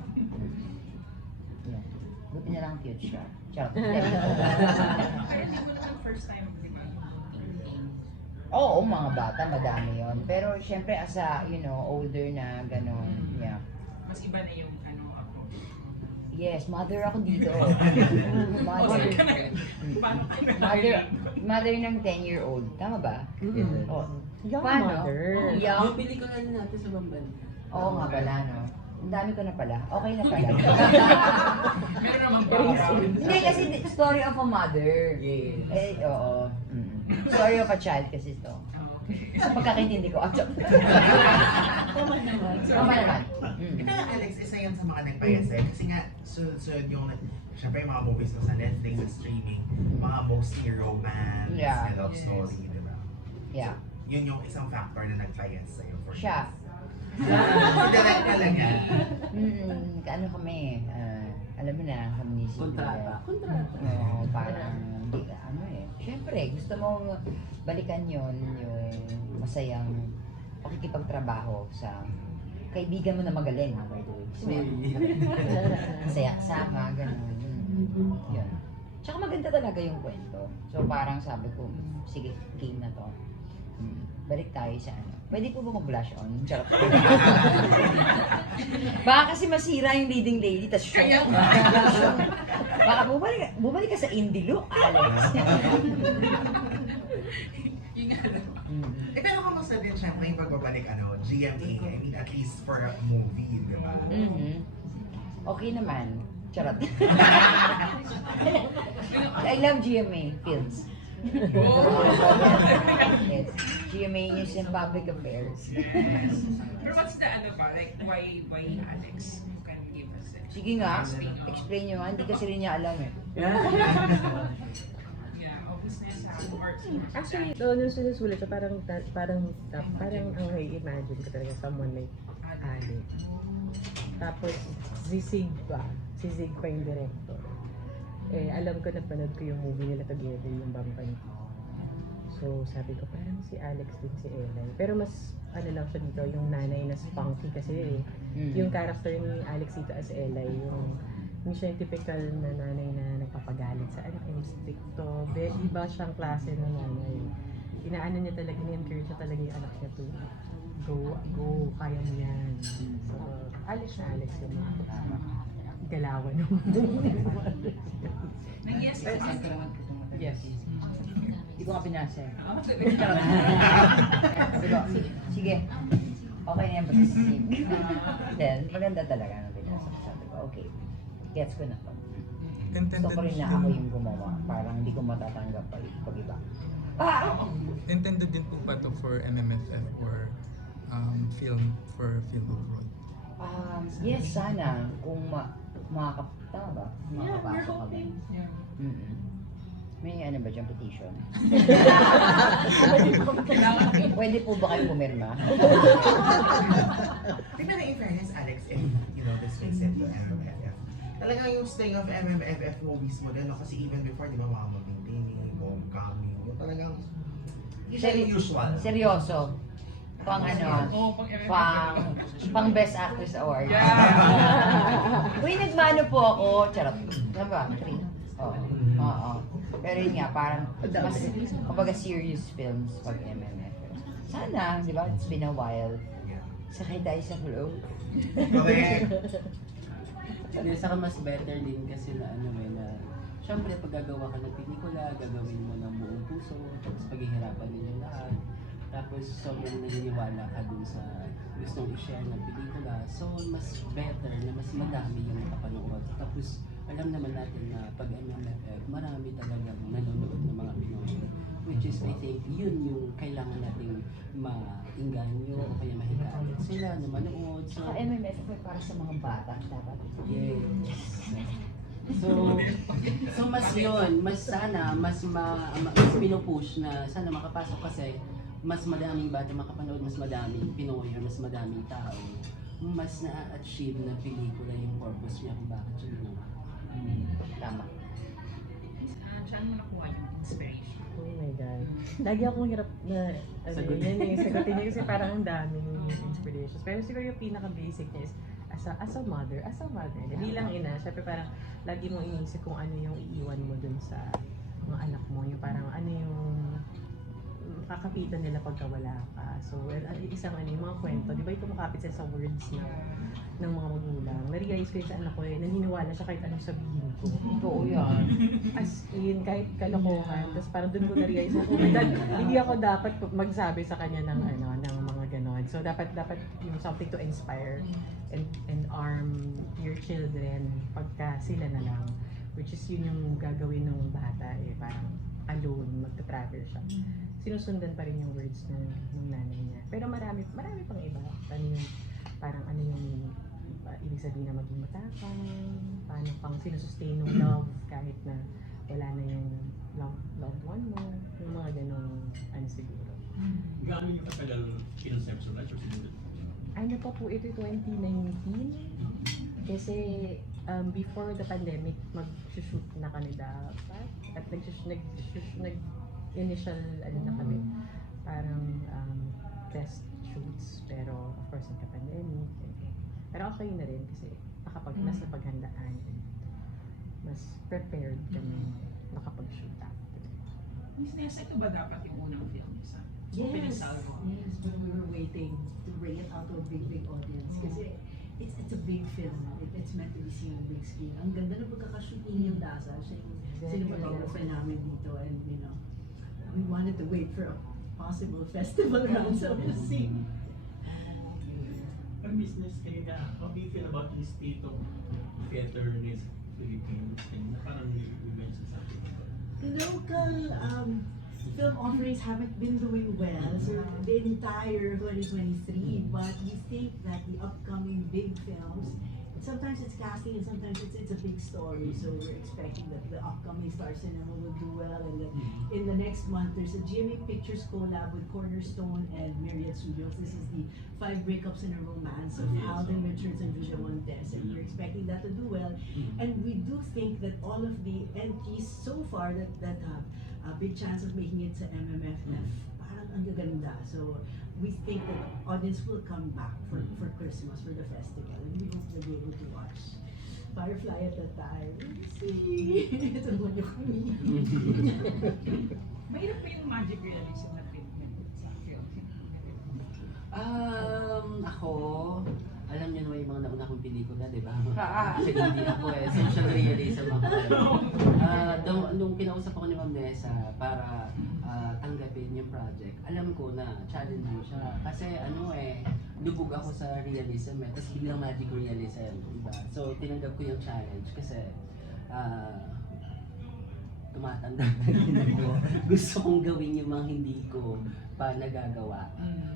Yeah. Buti na lang cute siya. Chop. Pero hindi mo lang first time, di ba? Oo, mga bata, madami yon. Pero syempre as a, older na gano'n, yeah. Mas iba na yung ako. Yes, mother ako dito. Mother ka na. Paano ka na? Mother ng 10-year-old. Tama ba? Oh. Young Paano? mother. Young? Yung pelikula na natin sa Bamban. Oo nga pala, no? Ang dami ko na pala. Okay na pala. Meron namang background. Hindi, kasi story of a mother. Yes. Oo. Story of a child kasi ito. Sa pagkakaintindi ko. Tama naman. Tama naman. Ito nga, Alex, isa yan sa mga nagpayasay. Kasi nga, sunod yung, syempre yung mga movies na sa Netflix, sa streaming, mga mostly romance, Yeah. and love story, di ba? Yeah. Yun yung isang factor na nagpayasay for Siya. Si Direk talaga. Ano kami, alam mo na, kami ni si Kontrata. Oo, parang, syempre, gusto mong balikan yon yung masayang pakikipagtrabaho sa kaibigan mo na magaling ha, by the way. Smell. Masaya kasama, gano'n. Yun. Tsaka maganda talaga yung kwento. So parang sabi ko, sige, game na to. Balik tayo sa ano. Pwede po ba mag-blush on? Charot. Baka kasi masira yung leading lady, tas shock. Baka bumalik ka sa indie look, Alex. Yung ano. Pero kamusta din syempre yung pagbabalik GMA, I mean at least for a movie, di ba? Okay naman. Charot. I love GMA films. Yes. GMA News and Public Affairs. Pero what's the ano pa? Like, why Alex? You can give us it. Sige nga, explain nyo nga. Hindi kasi rin niya alam eh. Yeah, obvious na sa work. Actually, nung sinusulat siya, parang ang i-imagine ko talaga someone like Alex. Tapos, si Zig pa yung director. Eh, alam ko, napanood ko yung movie nila together, yung Bamban. So, sabi ko, parang si Alex din si Eli. Pero mas, lang siya dito, yung nanay na spunky kasi yung character ni Alex dito as Eli, yung hindi siya yung typical na nanay na nagpapagalit sa anak, yung stricto. Iba siyang klase ng nanay. Inaano niya talaga, ni-encourage niya talaga yung anak niya to go, kaya mo yan. So, Alex yung galawan ng Nag-yes ka. Yes. Hindi ko nga pinasa eh. Sabi Sabi ko, sige. Okay na yan, basta sige. Then, maganda talaga ang pinasa ko. Sabi ko, okay. Gets ko na to. Gusto ko rin na ako yung gumawa. Parang hindi ko matatanggap pag iba. Intended din po ba to for MMFF or film abroad? Yes, sana. Kung tama ba? Yeah, we're Makakapasok kami. hoping. May ano ba dyan, petition? Pwede po ba kayo pumirma? Tingnan na in fairness, Alex, if this makes it to MMFF. Talagang yung string of MMFF movies mo din, kasi even before, di ba, Mama Bintini, Homecoming, yung talagang, hindi siya yung usual. Seryoso. Pang pang Best Actress Award. Uy, nagmano po ako. Charot. Ano ba? 3. Oo. Pero yun nga, parang mas, kumbaga serious films pag MMF. Sana, di ba? It's been a while. Sakay tayo sa flow. Correct. Hindi, saka mas better din kasi na syempre pag gagawa ka ng pelikula, gagawin mo ng buong puso, tapos paghihirapan ninyo lahat. Tapos sobrang naniniwala ka dun sa gustong i-share ng pelikula. So mas better na mas madami yung nakapanood. Tapos alam naman natin na pag MMFF, marami talagang nanonood ng mga Pinoy. Which is, I think, yun yung kailangan nating maingganyo o kaya mahikalit sila na manood. So, Saka MMFF ay para sa mga bata. Dapat. yes. So mas yun, mas sana, mas pinupush na sana makapasok kasi mas madaming bata makapanood, mas madaming Pinoy, mas madaming tao, mas na-achieve na pelikula yung purpose niya kung bakit siya ginawa. Tama. Saan mo nakuha yung inspiration? Oh my God. Lagi akong hirap na, Sagutin. yan sagutin niya kasi parang ang daming inspirations. Pero siguro yung pinaka-basic niya is, as a mother, bilang ina, syempre parang lagi mong iniisip kung ano yung iiwan mo dun sa mga anak mo, yung parang ano yung kakapitan nila pagka wala ka. So, isang yung mga kwento, di ba ito makapit sa words ng mga magulang. Na-realize ko yun sa anak ko naniniwala siya kahit anong sabihin ko. Oo yan. As in, kahit kalokohan. Tapos parang dun ko na-realize na, oh my God, hindi ako dapat magsabi sa kanya ng mga ganon. So, dapat yung something to inspire and arm your children pagka sila na lang. Which is yun yung gagawin ng bata parang alone, magta-travel siya. Sinusundan pa rin yung words ng nanay niya. Pero marami pang iba. Ano yung ibig sabihin na maging matapang, paano pang sinusustain ng love kahit na wala na yung loved one mo, yung mga ganong siguro. Gaano yung katagal kinonceptualize or sinulat? Ano pa po ito, 2019? Kasi before the pandemic, mag-shoot na kami dapat. At nag-initial na kami, parang test shoots. Pero of course, nagka-pandemic. Pero okay na rin kasi mas napaghandaan. Mas prepared kami makapag-shoot after. Miss Nessa, ito ba dapat yung unang film sa Yes, Salvo? yes, but we were waiting to bring it out to a big audience kasi it's a big film. It's meant to be seen on the big screen. Ang ganda ng pagkakashoot ni Neil Daza, siya yung cinematographer namin dito, and we wanted to wait for a possible festival run, so we'll see. Ang business kayo na, how do you feel about the state of theater in Philippines? Na parang revenge sa atin. The local film offerings haven't been doing well so the entire 2023, but we think that the upcoming big films, sometimes it's casting and sometimes it's a big story, so we're expecting that the upcoming Star Cinema will do well, and that in the next month there's a GMA Pictures collab with Cornerstone and Marriott Studios. This is the 5 Breakups in a Romance of Alden Richards and Julia Montes, and we're expecting that to do well. And we do think that all of the entries so far that have a big chance of making it to MMFF, parang ang gaganda. So we think that audience will come back for Christmas, for the festival, and we hope they'll be able to watch Firefly at that time. We'll see. Ito naman yung kami. Mahirap pa yung magic realism na film sa film. Ako, alam niyo naman yung mga nauna kong pelikula, di ba? Ah. Kasi hindi ako social realism ako. Nung kinausap ako ni Ma'am Nessa para tanggapin yung project, alam ko na challenging siya. Kasi lubog ako sa realism tapos biglang magic realism, diba? So, tinanggap ko yung challenge kasi tumatanda na din ako. Gusto kong gawin yung mga hindi ko pa nagagawa.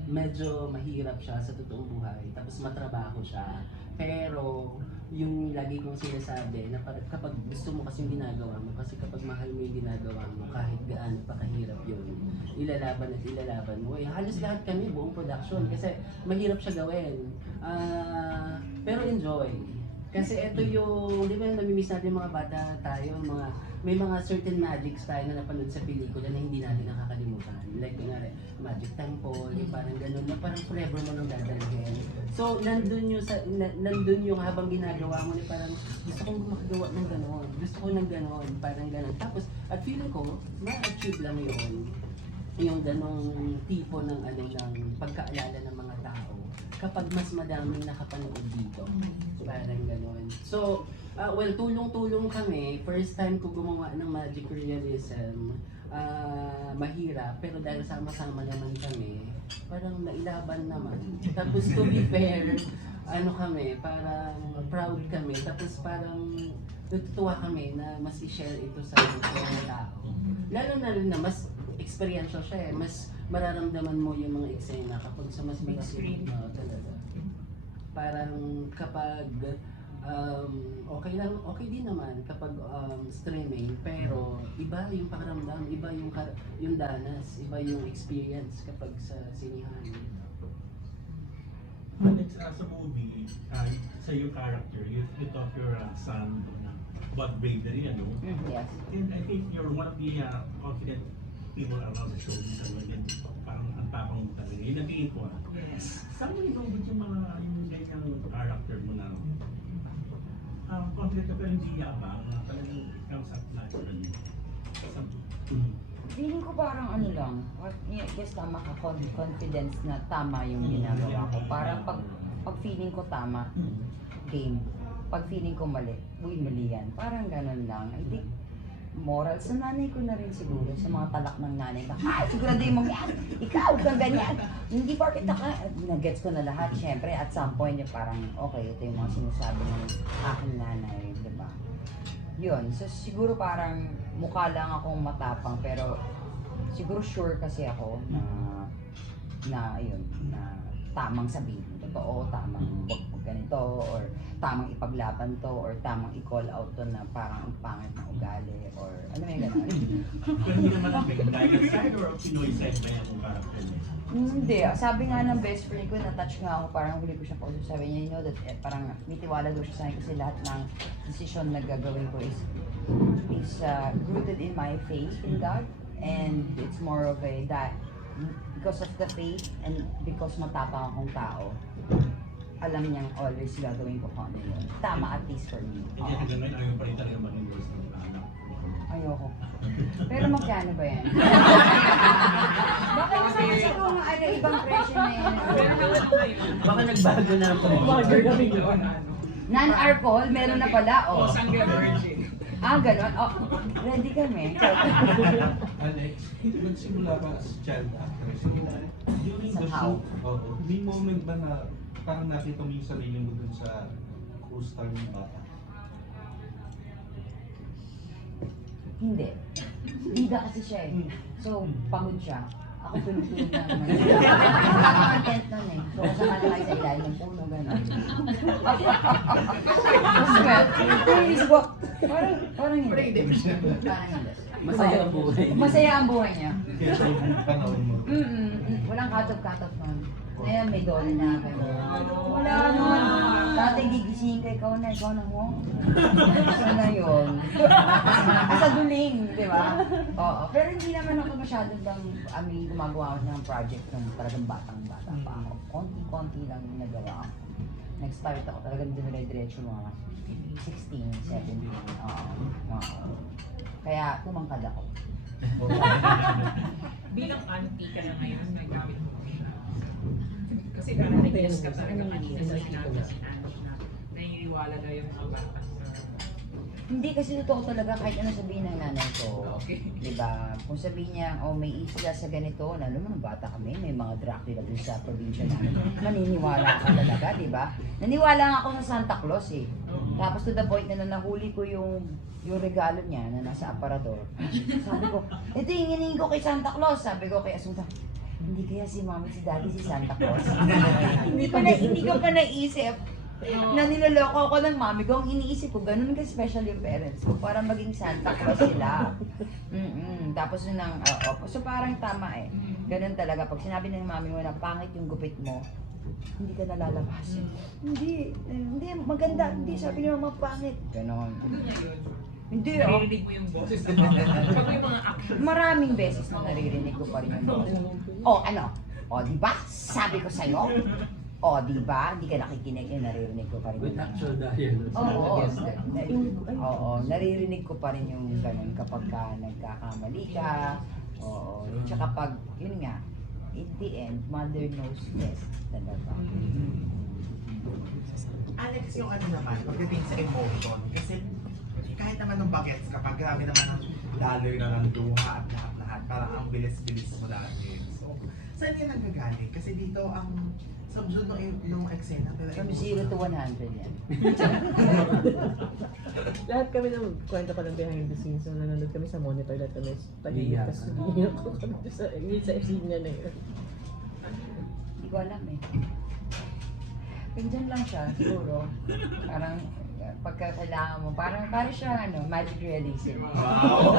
Medyo mahirap siya sa totoong buhay, tapos matrabaho siya. Pero yung lagi kong sinasabi na kapag gusto mo kasi yung ginagawa mo, kasi kapag mahal mo yung ginagawa mo, kahit gaano pa kahirap yun, ilalaban mo. Halos lahat kami, buong production, kasi mahirap siya gawin. Pero enjoy. Kasi ito yung, di ba namimiss natin mga bata tayo, may mga certain magics tayo na napanood sa pelikula na hindi natin nakakalimutan. Like, kunwari, Magic Temple, yung parang gano'n, na parang forever mo nang dadalhin. So, nandun yung habang ginagawa mo, na parang gusto kong makagawa ng gano'n, gusto ko ng gano'n, parang gano'n. Tapos, at feeling ko, ma-achieve lang yun, yung ganong tipo ng pagkaalala ng mga tao kapag mas madaming nakapanood dito. Parang gano'n. So, well, tulong-tulong kami. First time ko gumawa ng magic realism. Mahirap, pero dahil sama-sama naman kami, parang nailaban naman. Tapos to be fair, parang proud kami. Tapos parang natutuwa kami na mas i-share ito sa mga tao. Lalo na rin na mas experiential siya mas mararamdaman mo yung mga eksena kapag sa mas big screen. Talaga. Parang kapag okay din naman kapag streaming, pero iba yung pakiramdam, iba yung danas, iba yung experience kapag sa sinihan. Alex, as a movie, sa your character, you taught your son about bravery, Yes. And I think you're one of the confident people around the show. Parang ang tapang mo talaga. Yun ang tingin ko. Yes. Saan mo inubod yung ganyang character mo na confident ka pero hindi yabang na talagang ikaw sa naturally. Feeling ko parang lang, guess tama ka, confidence na tama yung ginagawa ko. Parang pag feeling ko tama, game. Pag feeling ko mali, mali yan. Parang ganun lang. I think, moral sa nanay ko na rin siguro, sa mga talak ng nanay na, siguraduhin mo yan, ikaw, kang ganyan. Hindi porket nag-gets ko na lahat. Siyempre, at some point, yung parang, okay, ito yung mga sinasabi ng aking nanay, diba? Yun, so siguro parang mukha lang akong matapang, pero siguro sure kasi ako na tamang sabihin. Totoo, tamang wag ganito, or tamang ipaglaban to, or tamang i-call out to na parang ang pangit na ugali, or ano yung gano'n. Pero hindi naman ang Bengal side or Pinoy side ba yung character niya? Hindi, sabi nga ng best friend ko, na-touch nga ako, parang huli ko siya po, sabi niya, you know that parang may tiwala daw siya sa akin kasi lahat ng decision na gagawin ko is rooted in my faith in God, and it's more of a because of the faith and because matapang akong tao, alam niyang always gagawin ko kung ano yun. Tama, at least for me. Hindi ka ganun, ayaw pa rin talaga mag-endorse ng anak. Ayoko. Pero magkano ba yan? Baka naman kasi kung ano, ibang presyo na yan. Pero hawat na yun. Baka nagbago na ang Non-alcohol, meron na pala. O, Oh. sangga virgin. Gano'n. Oh, ready kami. Alex, nagsimula ka as child actress. During the Somehow. shoot, may moment ba na parang nakita mo yung sarili mo dun sa co-star ng bata? Hindi. Bida kasi siya eh. So, pagod siya. Ako tulog-tulog na naman. Content nun eh. So, kasama na kayo sa ilalim ng puno, gano'n. Please, parang hindi. Parang hindi. Masaya ang buhay. Masaya ang buhay niya. Kaya sa panahon mo. Walang cut-off nun. Ngayon may dole na gano'n. Wala nun. Dati gigisingin ka, ikaw na mo. Isa na yun. Sa duling, di ba? Oo. Pero hindi naman ako masyadong gumagawa ako ng project ng talagang batang-bata pa ako. Konti-konti lang yung nagawa ako. Nag-start ako talagang dinire-diretso mga 16, 17. Oo. Kaya tumangkad ako. Bilang auntie ka na ngayon, nagamit mo kami na. Kasi nanakilas ka talaga kanina sa sinabi si Andy na naniniwala na yung mga bata sa... Hindi kasi totoo talaga kahit ano sabihin ng nanay ko. Okay. Diba? Kung sabihin niya, may isla sa ganito, lalo mo bata kami, may mga Dracula dun sa probinsya namin. Maniniwala ka talaga, diba? Naniwala nga ako sa Santa Claus eh. Tapos to the point na nahuli ko yung regalo niya na nasa aparador. Sabi ko, ito yung hinihingi ko kay Santa Claus. Sabi ko kay Asunta, hindi kaya si mami, si daddy, si Santa Claus. hindi ko pa naisip na niloloko ako ng mami ko. Ang iniisip ko, ganun ka special yung parents ko para maging Santa Claus sila. Tapos yun ang, so parang tama eh. Ganun talaga. Pag sinabi ng mami mo na pangit yung gupit mo, hindi ka nalalabas. Hindi, maganda. Hindi, sabi niya mama pangit. Ganon. Hindi Naririnig mo yung boses ng mga pag may mga action. Maraming beses na naririnig ko pa rin yung boses. Di ba? Sabi ko sa'yo. Di ba? Hindi ka nakikinig yun, naririnig ko pa rin With yung actual dialogue. Oo, naririnig ko pa rin yung ganun kapag ka nagkakamali ka. Oo, tsaka pag, yun nga, in the end, mother knows best talaga. Alex, yung ano naman, pagdating sa emotion, kasi kahit naman ng bagets, kapag grabe naman ang dollar na ng duha at lahat-lahat, parang ang bilis-bilis mo lagi. So, saan yan nanggagaling? Kasi dito ang subject nung eksena, pero From 0 to 100 yan. Lahat kami ng kwento ko ng behind the scenes nung nanonood kami sa monitor, lahat kami tahimik kasi hindi ako kami sa FC niya na yun. Hindi ko alam eh. Pindiyan lang siya, siguro. Parang pagka kailangan mo, parang siya magic realism. wow!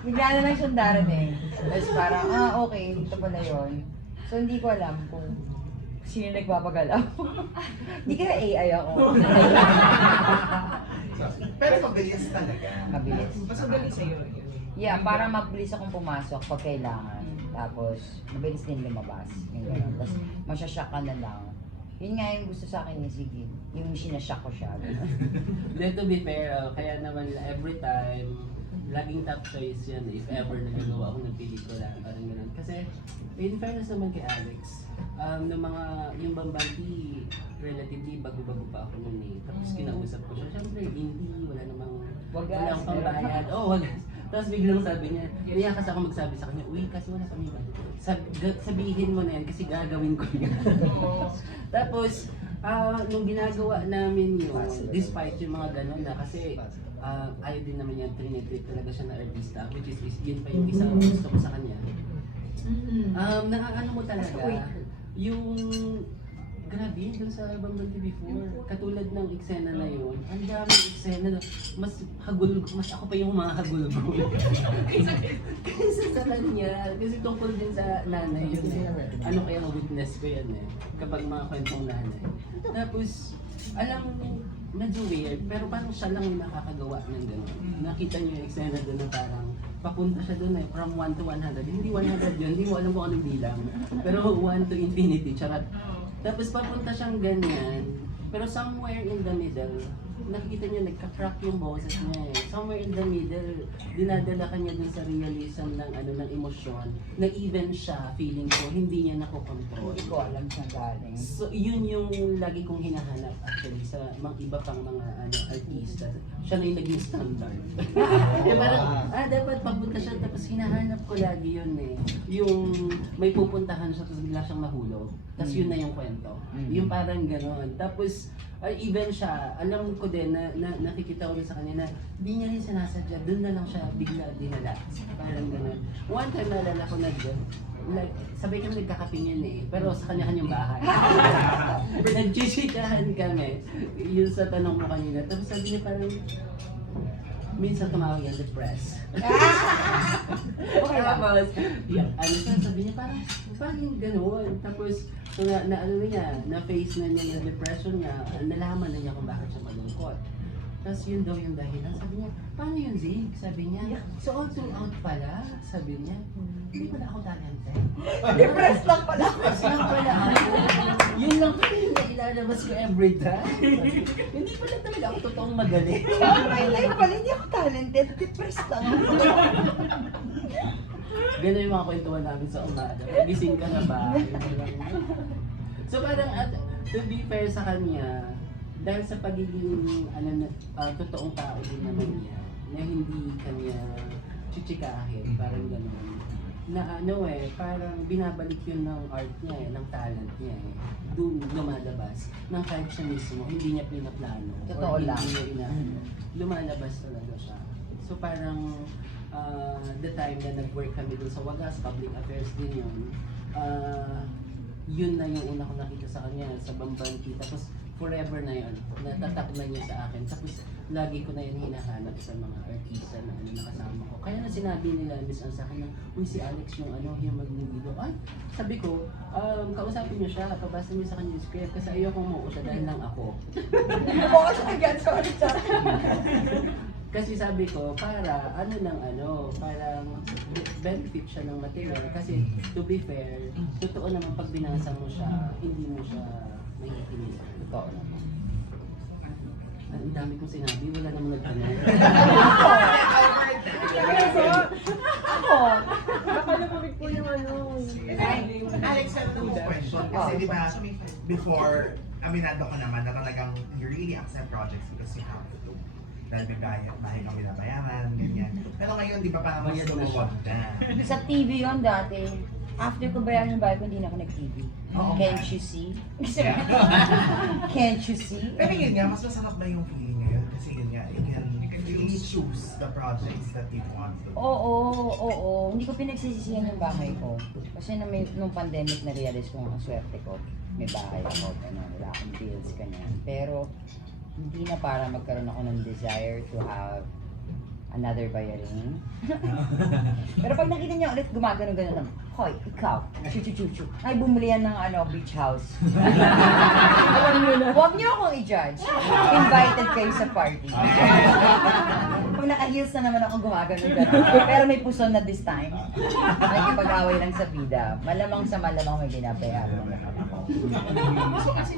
Bigla na lang siyang darating. Tapos parang, okay, dito pala yun. So hindi ko alam kung sino nagpapagalaw. Hindi kaya AI ako. Pero mabilis talaga. Mabilis. Mas madali sa'yo. Yeah, para mabilis akong pumasok pag kailangan. Tapos, mabilis din lumabas. Yung gano'n. Tapos, masyashock ka na lang. Yun nga yung gusto sa akin ni Sige. Yung sinashock ko siya. Then to be fair, kaya naman every time, laging top choice yan if ever nagagawa ako ng pelikula. Parang ganun. Kasi, in fairness naman kay Alex, yung Bambanti, relatively bago-bago pa ako nun eh. Tapos kinausap ko siya, syempre hindi, wala namang walang pambayad. Wagas. Tapos biglang sabi niya, niya kasi ako magsabi sa kanya, uy, kasi wala kami ba? Sabihin mo na yan kasi gagawin ko yan. Tapos, nung ginagawa namin yun, despite yung mga ganun na kasi ayaw din naman yan, trinitreat talaga siya na artista, which is yun pa yung isang gusto ko sa kanya. Naaano mo talaga, yung grabe, dun sa Bambanti before, katulad ng eksena na yun, ang daming eksena na mas ako pa yung humahagul ko. Kaysa sa kanya, kasi tungkol din sa nanay yun eh. Ano kaya witness ko yan eh, kapag mga kwentong nanay. Tapos, alam mo, medyo weird, pero parang siya lang yung nakakagawa ng gano'n. Nakita niyo yung eksena doon na parang papunta siya doon from 1 to 100. Hindi 100 yun, hindi mo alam kung anong bilang. Pero 1 to infinity, charot. Tapos papunta siyang ganyan, pero somewhere in the middle, nakikita niyo nagka-crack yung boses niya eh. Somewhere in the middle, dinadala ka niya dun sa realism ng ng emosyon na even siya, feeling ko, hindi niya nakokontrol. Hindi ko alam saan galing. So, yun yung lagi kong hinahanap actually sa mga iba pang mga artista. Siya na yung naging standard. Eh, parang, dapat papunta siya, tapos hinahanap ko lagi yun eh. Yung may pupuntahan siya, tapos bigla siyang mahulog. Tapos yun na yung kwento. Yung parang gano'n. Tapos, even siya, alam ko din na nakikita ko rin sa kanya na hindi niya rin sinasadya, doon na lang siya bigla dinala. Parang gano'n. One time naalala ko na doon, like, sabay kami nagkakapingin eh, pero sa kanya-kanyang bahay. Nagchichikahan kami, yun sa tanong mo kanina. Tapos sabi niya parang, minsan tumawag yan, depressed. Tapos, sabi niya parang gano'n. Tapos, so na-face na niya yung depression niya, nalaman na niya kung bakit siya malungkot. Tapos yun daw yung dahilan. Sabi niya, paano yun, Zig? Sabi niya, so all throughout pala, sabi niya, hindi pala ako talented. Depressed lang pala. Depressed lang pala ako. Yun lang pala yung nailalabas ko every time. Hindi pala talaga ako totoong magaling. My life pala, hindi ako talented. Depressed lang ako. Ganun yung mga kwentuhan namin sa umaga. Gising ka na ba? So parang, to be fair sa kanya, dahil sa pagiging totoong tao din naman niya, na hindi kanya chichikahin, parang gano'n. Na parang binabalik yun ng art niya ng talent niya doon lumalabas, ng kahit siya mismo, hindi niya pinaplano. Totoo lang. Hindi niya lumalabas talaga siya. So parang, the time na nag-work kami dun sa Wagas, public affairs din yun, yun na yung una ko nakita sa kanya, sa Bambanti. Tapos forever na yun, natatak na niya sa akin. Tapos lagi ko na yun hinahanap sa mga artista na nakasama ko. Kaya na sinabi nila, Miss Ann sa akin na, uy si Alex yung yung maglilido. Ay, sabi ko, kausapin niyo siya, pabasa niyo sa kanya yung script kasi ayoko mo siya dahil lang ako. Bukas agad, sorry. Kasi sabi ko, para parang benefit siya ng material. Kasi to be fair, totoo naman pag binasa mo siya, hindi mo siya mahihinig. Totoo naman. Ang dami kong sinabi, wala namang nagtanong. Ako. Nakalapamig po yung Alex, ano mo question? Kasi di ba, before, aminado ko naman na talagang you really accept projects because you have to. Dahil may bahay kami na bayaran, ganyan. Pero ngayon, di ba parang mas lumuwag na? Sa TV yon dati. After ko bayaran yung bahay ko, hindi na ako nag-TV. Can't you see? Can't you see? Pero yun nga, mas masarap na yung feeling ngayon. Kasi yun nga, you can really choose the projects that you want to. Oo. Hindi ko pinagsisisihan yung bahay ko. Kasi nung pandemic na-realize ko ang swerte ko. May bahay ako, wala akong bills, kanyan. Pero hindi na para magkaroon ako ng desire to have another bayarin. Pero pag nakita niya ulit, gumagano-gano naman. Hoy, ikaw, chu-chu-chu-chu. Ay, bumili yan ng beach house. Huwag niyo akong i-judge. Invited kayo sa party. Kung naka-heels na naman ako gumagano-gano. Pero may puso na this time. Nagkipag-away lang sa bida. Malamang sa malamang may ginabayaran na ako. So kasi,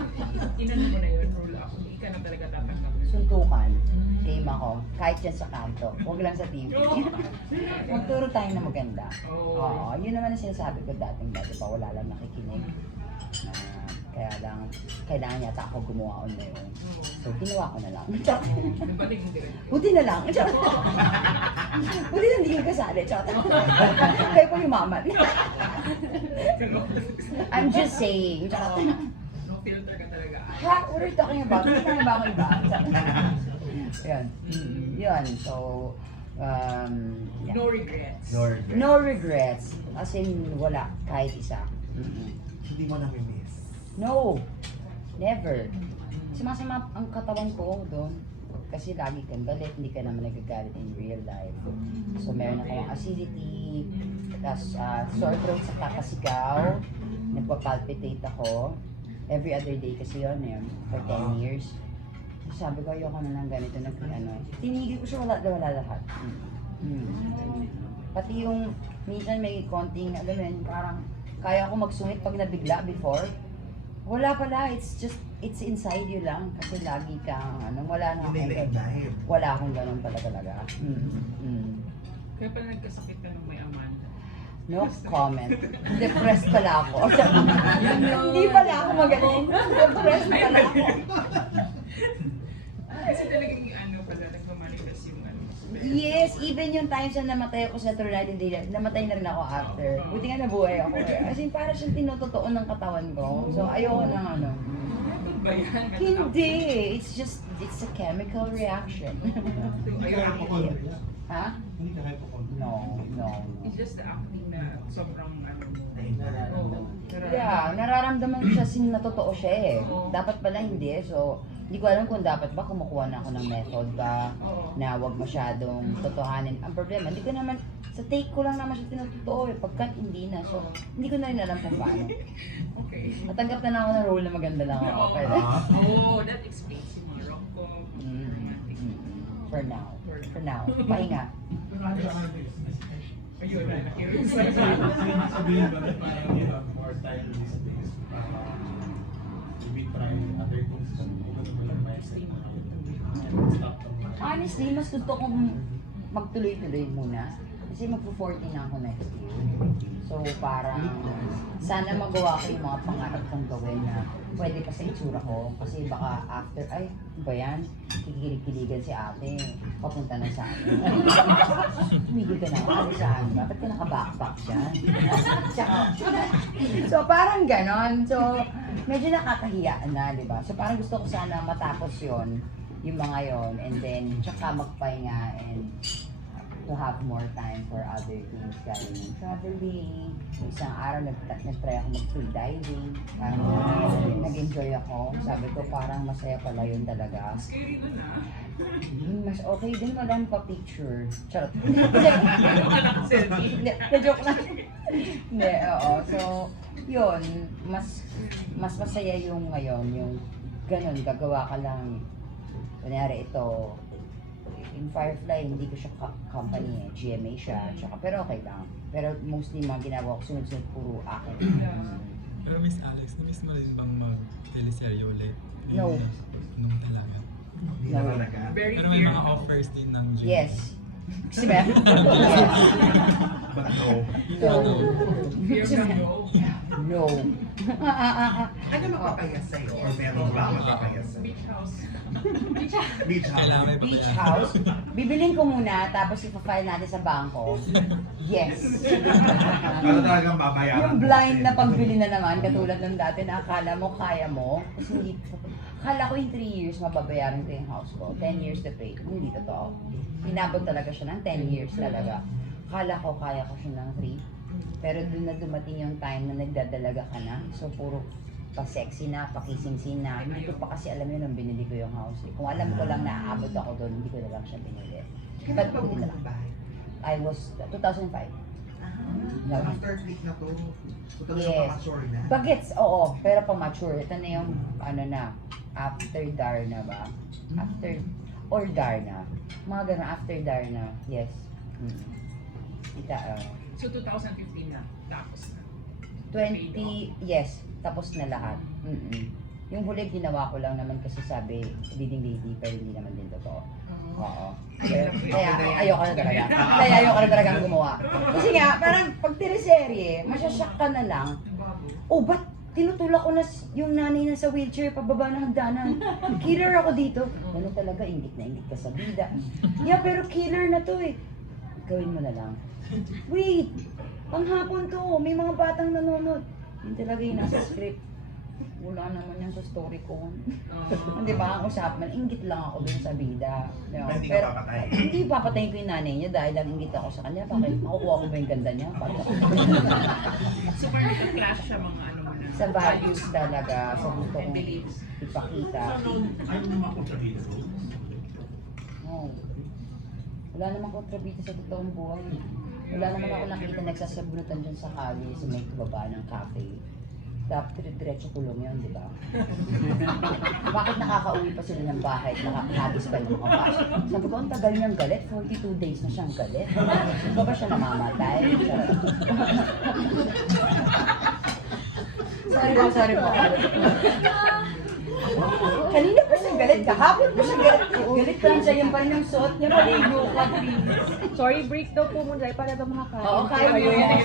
inano mo na yun, rule ako, hindi ka na talaga tatanggap. Suntukan. Game ako. Kahit yan sa kanto. Huwag lang sa TV. Magturo tayo na maganda. Oo. Yun naman ang sinasabi ko dati pa. Wala lang nakikinig. Kaya lang, kailangan yata ako gumawa on my own. So, ginawa ko na lang. Buti na lang. Buti na hindi ka kasali. Kayo po yumaman. I'm just saying. No filter ka talaga. Ha? What are you talking about? Hindi na ba ako iba? Yun. So, yeah. No regrets. No regrets. As in, wala. Kahit isa. Hindi mo nami-miss. No. Never. Sumasama ang katawan ko doon. Kasi lagi kang galit, hindi ka naman nagagalit in real life. So, meron akong acidity, tapos sore throat sa kakasigaw, nagpa-palpitate ako. Every other day kasi yun for 10 years. So, sabi ko, ayoko na lang ganito, tinigil ko siya, wala lahat. Pati yung minsan may konting, alam mo yun, parang kaya ko magsungit pag nabigla before. Wala pala, it's inside you lang. Kasi lagi kang, wala na Hindi akong na-live. wala akong ganun pala talaga. Kaya pala nagkasakit ka nung may Amanda. No comment. Depressed pala ako. Hindi pala ako magaling. Depressed pala ako. Kasi talagang pala nagmamanifest yung Yes, even yung times na namatay ako sa Trinidad Day, namatay na rin ako after. Buti nga nabuhay ako. As in, para siyang tinutotoo ng katawan ko. So, ayoko ng ba yan? Hindi. It's a chemical reaction. Hindi ka hypochondria. Ha? Hindi ka hypochondria. No. It's just the acting na sobrang Yeah, nararamdaman ko siya sin natotoo siya eh. Oo. Dapat pala hindi. So, hindi ko alam kung dapat ba kumukuha na ako ng method ba na wag masyadong totohanin. Ang problema, hindi ko naman, sa take ko lang naman siya tinutotoo eh. Pagkat hindi na. So, hindi ko na rin alam kung paano. Okay. Natanggap na ako ng role na maganda lang ako. Pero, That explains yung mga rom-com, Mm. romantic. for now. For now. Pahinga. Pero ano siya ang business? Ayun, na-curious. Sabihin ba na parang you have more time these days para maybe try other things kung ano naman yung mindset na stop them. Honestly, mas gusto kong magtuloy-tuloy muna. Kasi magpo-40 na ako next year. So parang sana magawa ko yung mga pangarap kong gawin na pwede pa sa itsura ko. Kasi baka after, ay, ano ba yan? Kikilig-kiligan si ate. Papunta na sa akin. Tumigil ka na ako. Ano saan ba? Ba't ka naka-backpack dyan? Tsaka, so parang ganon. So medyo nakakahiya na, di ba? So parang gusto ko sana matapos yon yung mga yon, and then tsaka magpahinga and to have more time for other things, gaya ng traveling. Isang araw nag-try ako mag-free diving. Parang nag-enjoy ako. Sabi ko parang masaya pala yun talaga. Scary nun Mas okay din, wala pa picture. Charot. Selfie. Na-joke lang. Hindi, oo. So, yun, mas masaya yung ngayon, yung ganun, gagawa ka lang. Kunyari ito, in Firefly, hindi ko siya company eh. GMA siya. Tsaka, pero okay lang. Pero mostly mga ginagawa ko, sunod-sunod puro akin. Pero Miss Alex, na-miss mo rin bang mag-teleserye ulit? No. Nung talaga. Hindi na talaga. Very Pero may fear. mga offers din ng gym. Yes. Si Beth? Yes. But no. No. Fear Si ka Beth? go. No. Ano mapapayas sa'yo? Or meron ba mapapayas sa'yo? Beach house. Beach Kailangan may Beach papayaran. house. Bibilin ko muna, tapos ipafile natin sa bangko. Yes. Ano talagang babayaran? Yung blind na pagbili na naman, katulad ng dati na akala mo, kaya mo. Kasi hindi, akala ko in 3 years mababayaran ko yung house ko. 10 years to pay. Hindi totoo. Inabot talaga siya ng 10 years talaga. Akala ko, kaya ko siya ng 3. Pero doon na dumating yung time na nagdadalaga ka na. So, puro pa-sexy na, pa-kissing na. Hindi ko pa kasi alam yun nung binili ko yung house. Kung alam ko lang na aabot ako doon, hindi ko na lang siya binili. Kailan ka bumili ng bahay? I was 2005. After click na to, so talagang Yes. pa-mature na. Bagets, oo. Pero pa-mature. Ito na yung, ano na, after Darna ba? After, or Darna. Mga ganun, after Darna. Yes. So 2015 na, tapos na. 20, yes. Tapos na lahat. Yung huli, ginawa ko lang naman kasi sabi, leading lady, pero hindi naman din totoo. Oo. Kaya ayoko na talaga. Kaya ayoko na talagang gumawa. Kasi nga, parang pag teleserye, masyasyak ka na lang. Oh, ba't tinutulak ko na yung nanay na sa wheelchair pababa ng hagdanan? Killer ako dito. Ano talaga, ingit na ingit ka sa bida. Yeah, pero killer na to eh. Gawin mo na lang. Wait! Panghapon to, may mga batang nanonood. Yun talaga yung nasa script. Wala naman yan sa story ko. Di ba? Ang usapan, ingit lang ako dun sa bida. No, Hindi ka pero papatay. hindi papatayin ko yung nanay niya dahil lang ingit ako sa kanya. Bakit? Makukuha ko ba yung ganda niya? Super nagka-clash siya mga ano mo na. Sa values talaga, sa gusto And kong beliefs. ipakita. Ayaw mo makontrabida ko. No. Wala namang kontrabita sa totoong buhay. Wala naman ako nakita nagsasabunutan dyan sa kali sa may baba ng cafe. dapat diretso kulong yun, di ba? Bakit nakakauwi pa sila ng bahay at nakakahagis pa yung mga bus? Sabi ko, ang tagal niyang galit, 42 days na siyang galit. Di ba siya namamatay? Sorry po. Kanina pa siyang galit, kahapon pa siyang galit. Galit pa lang siya, yung pa rin yung suot niya, maligo ka, please. Sorry, break daw po muna tayo para daw makakain. Oo, kaya mo yan.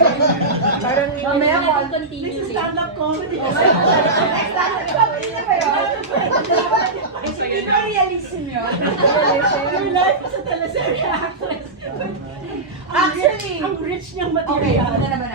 Parang Mamaya ko, This is stand-up comedy. next time, comedy na ba yun? Hindi ba realism yun? Your life as a teleserye actress. Actually, ang rich niyang okay, material. ano naman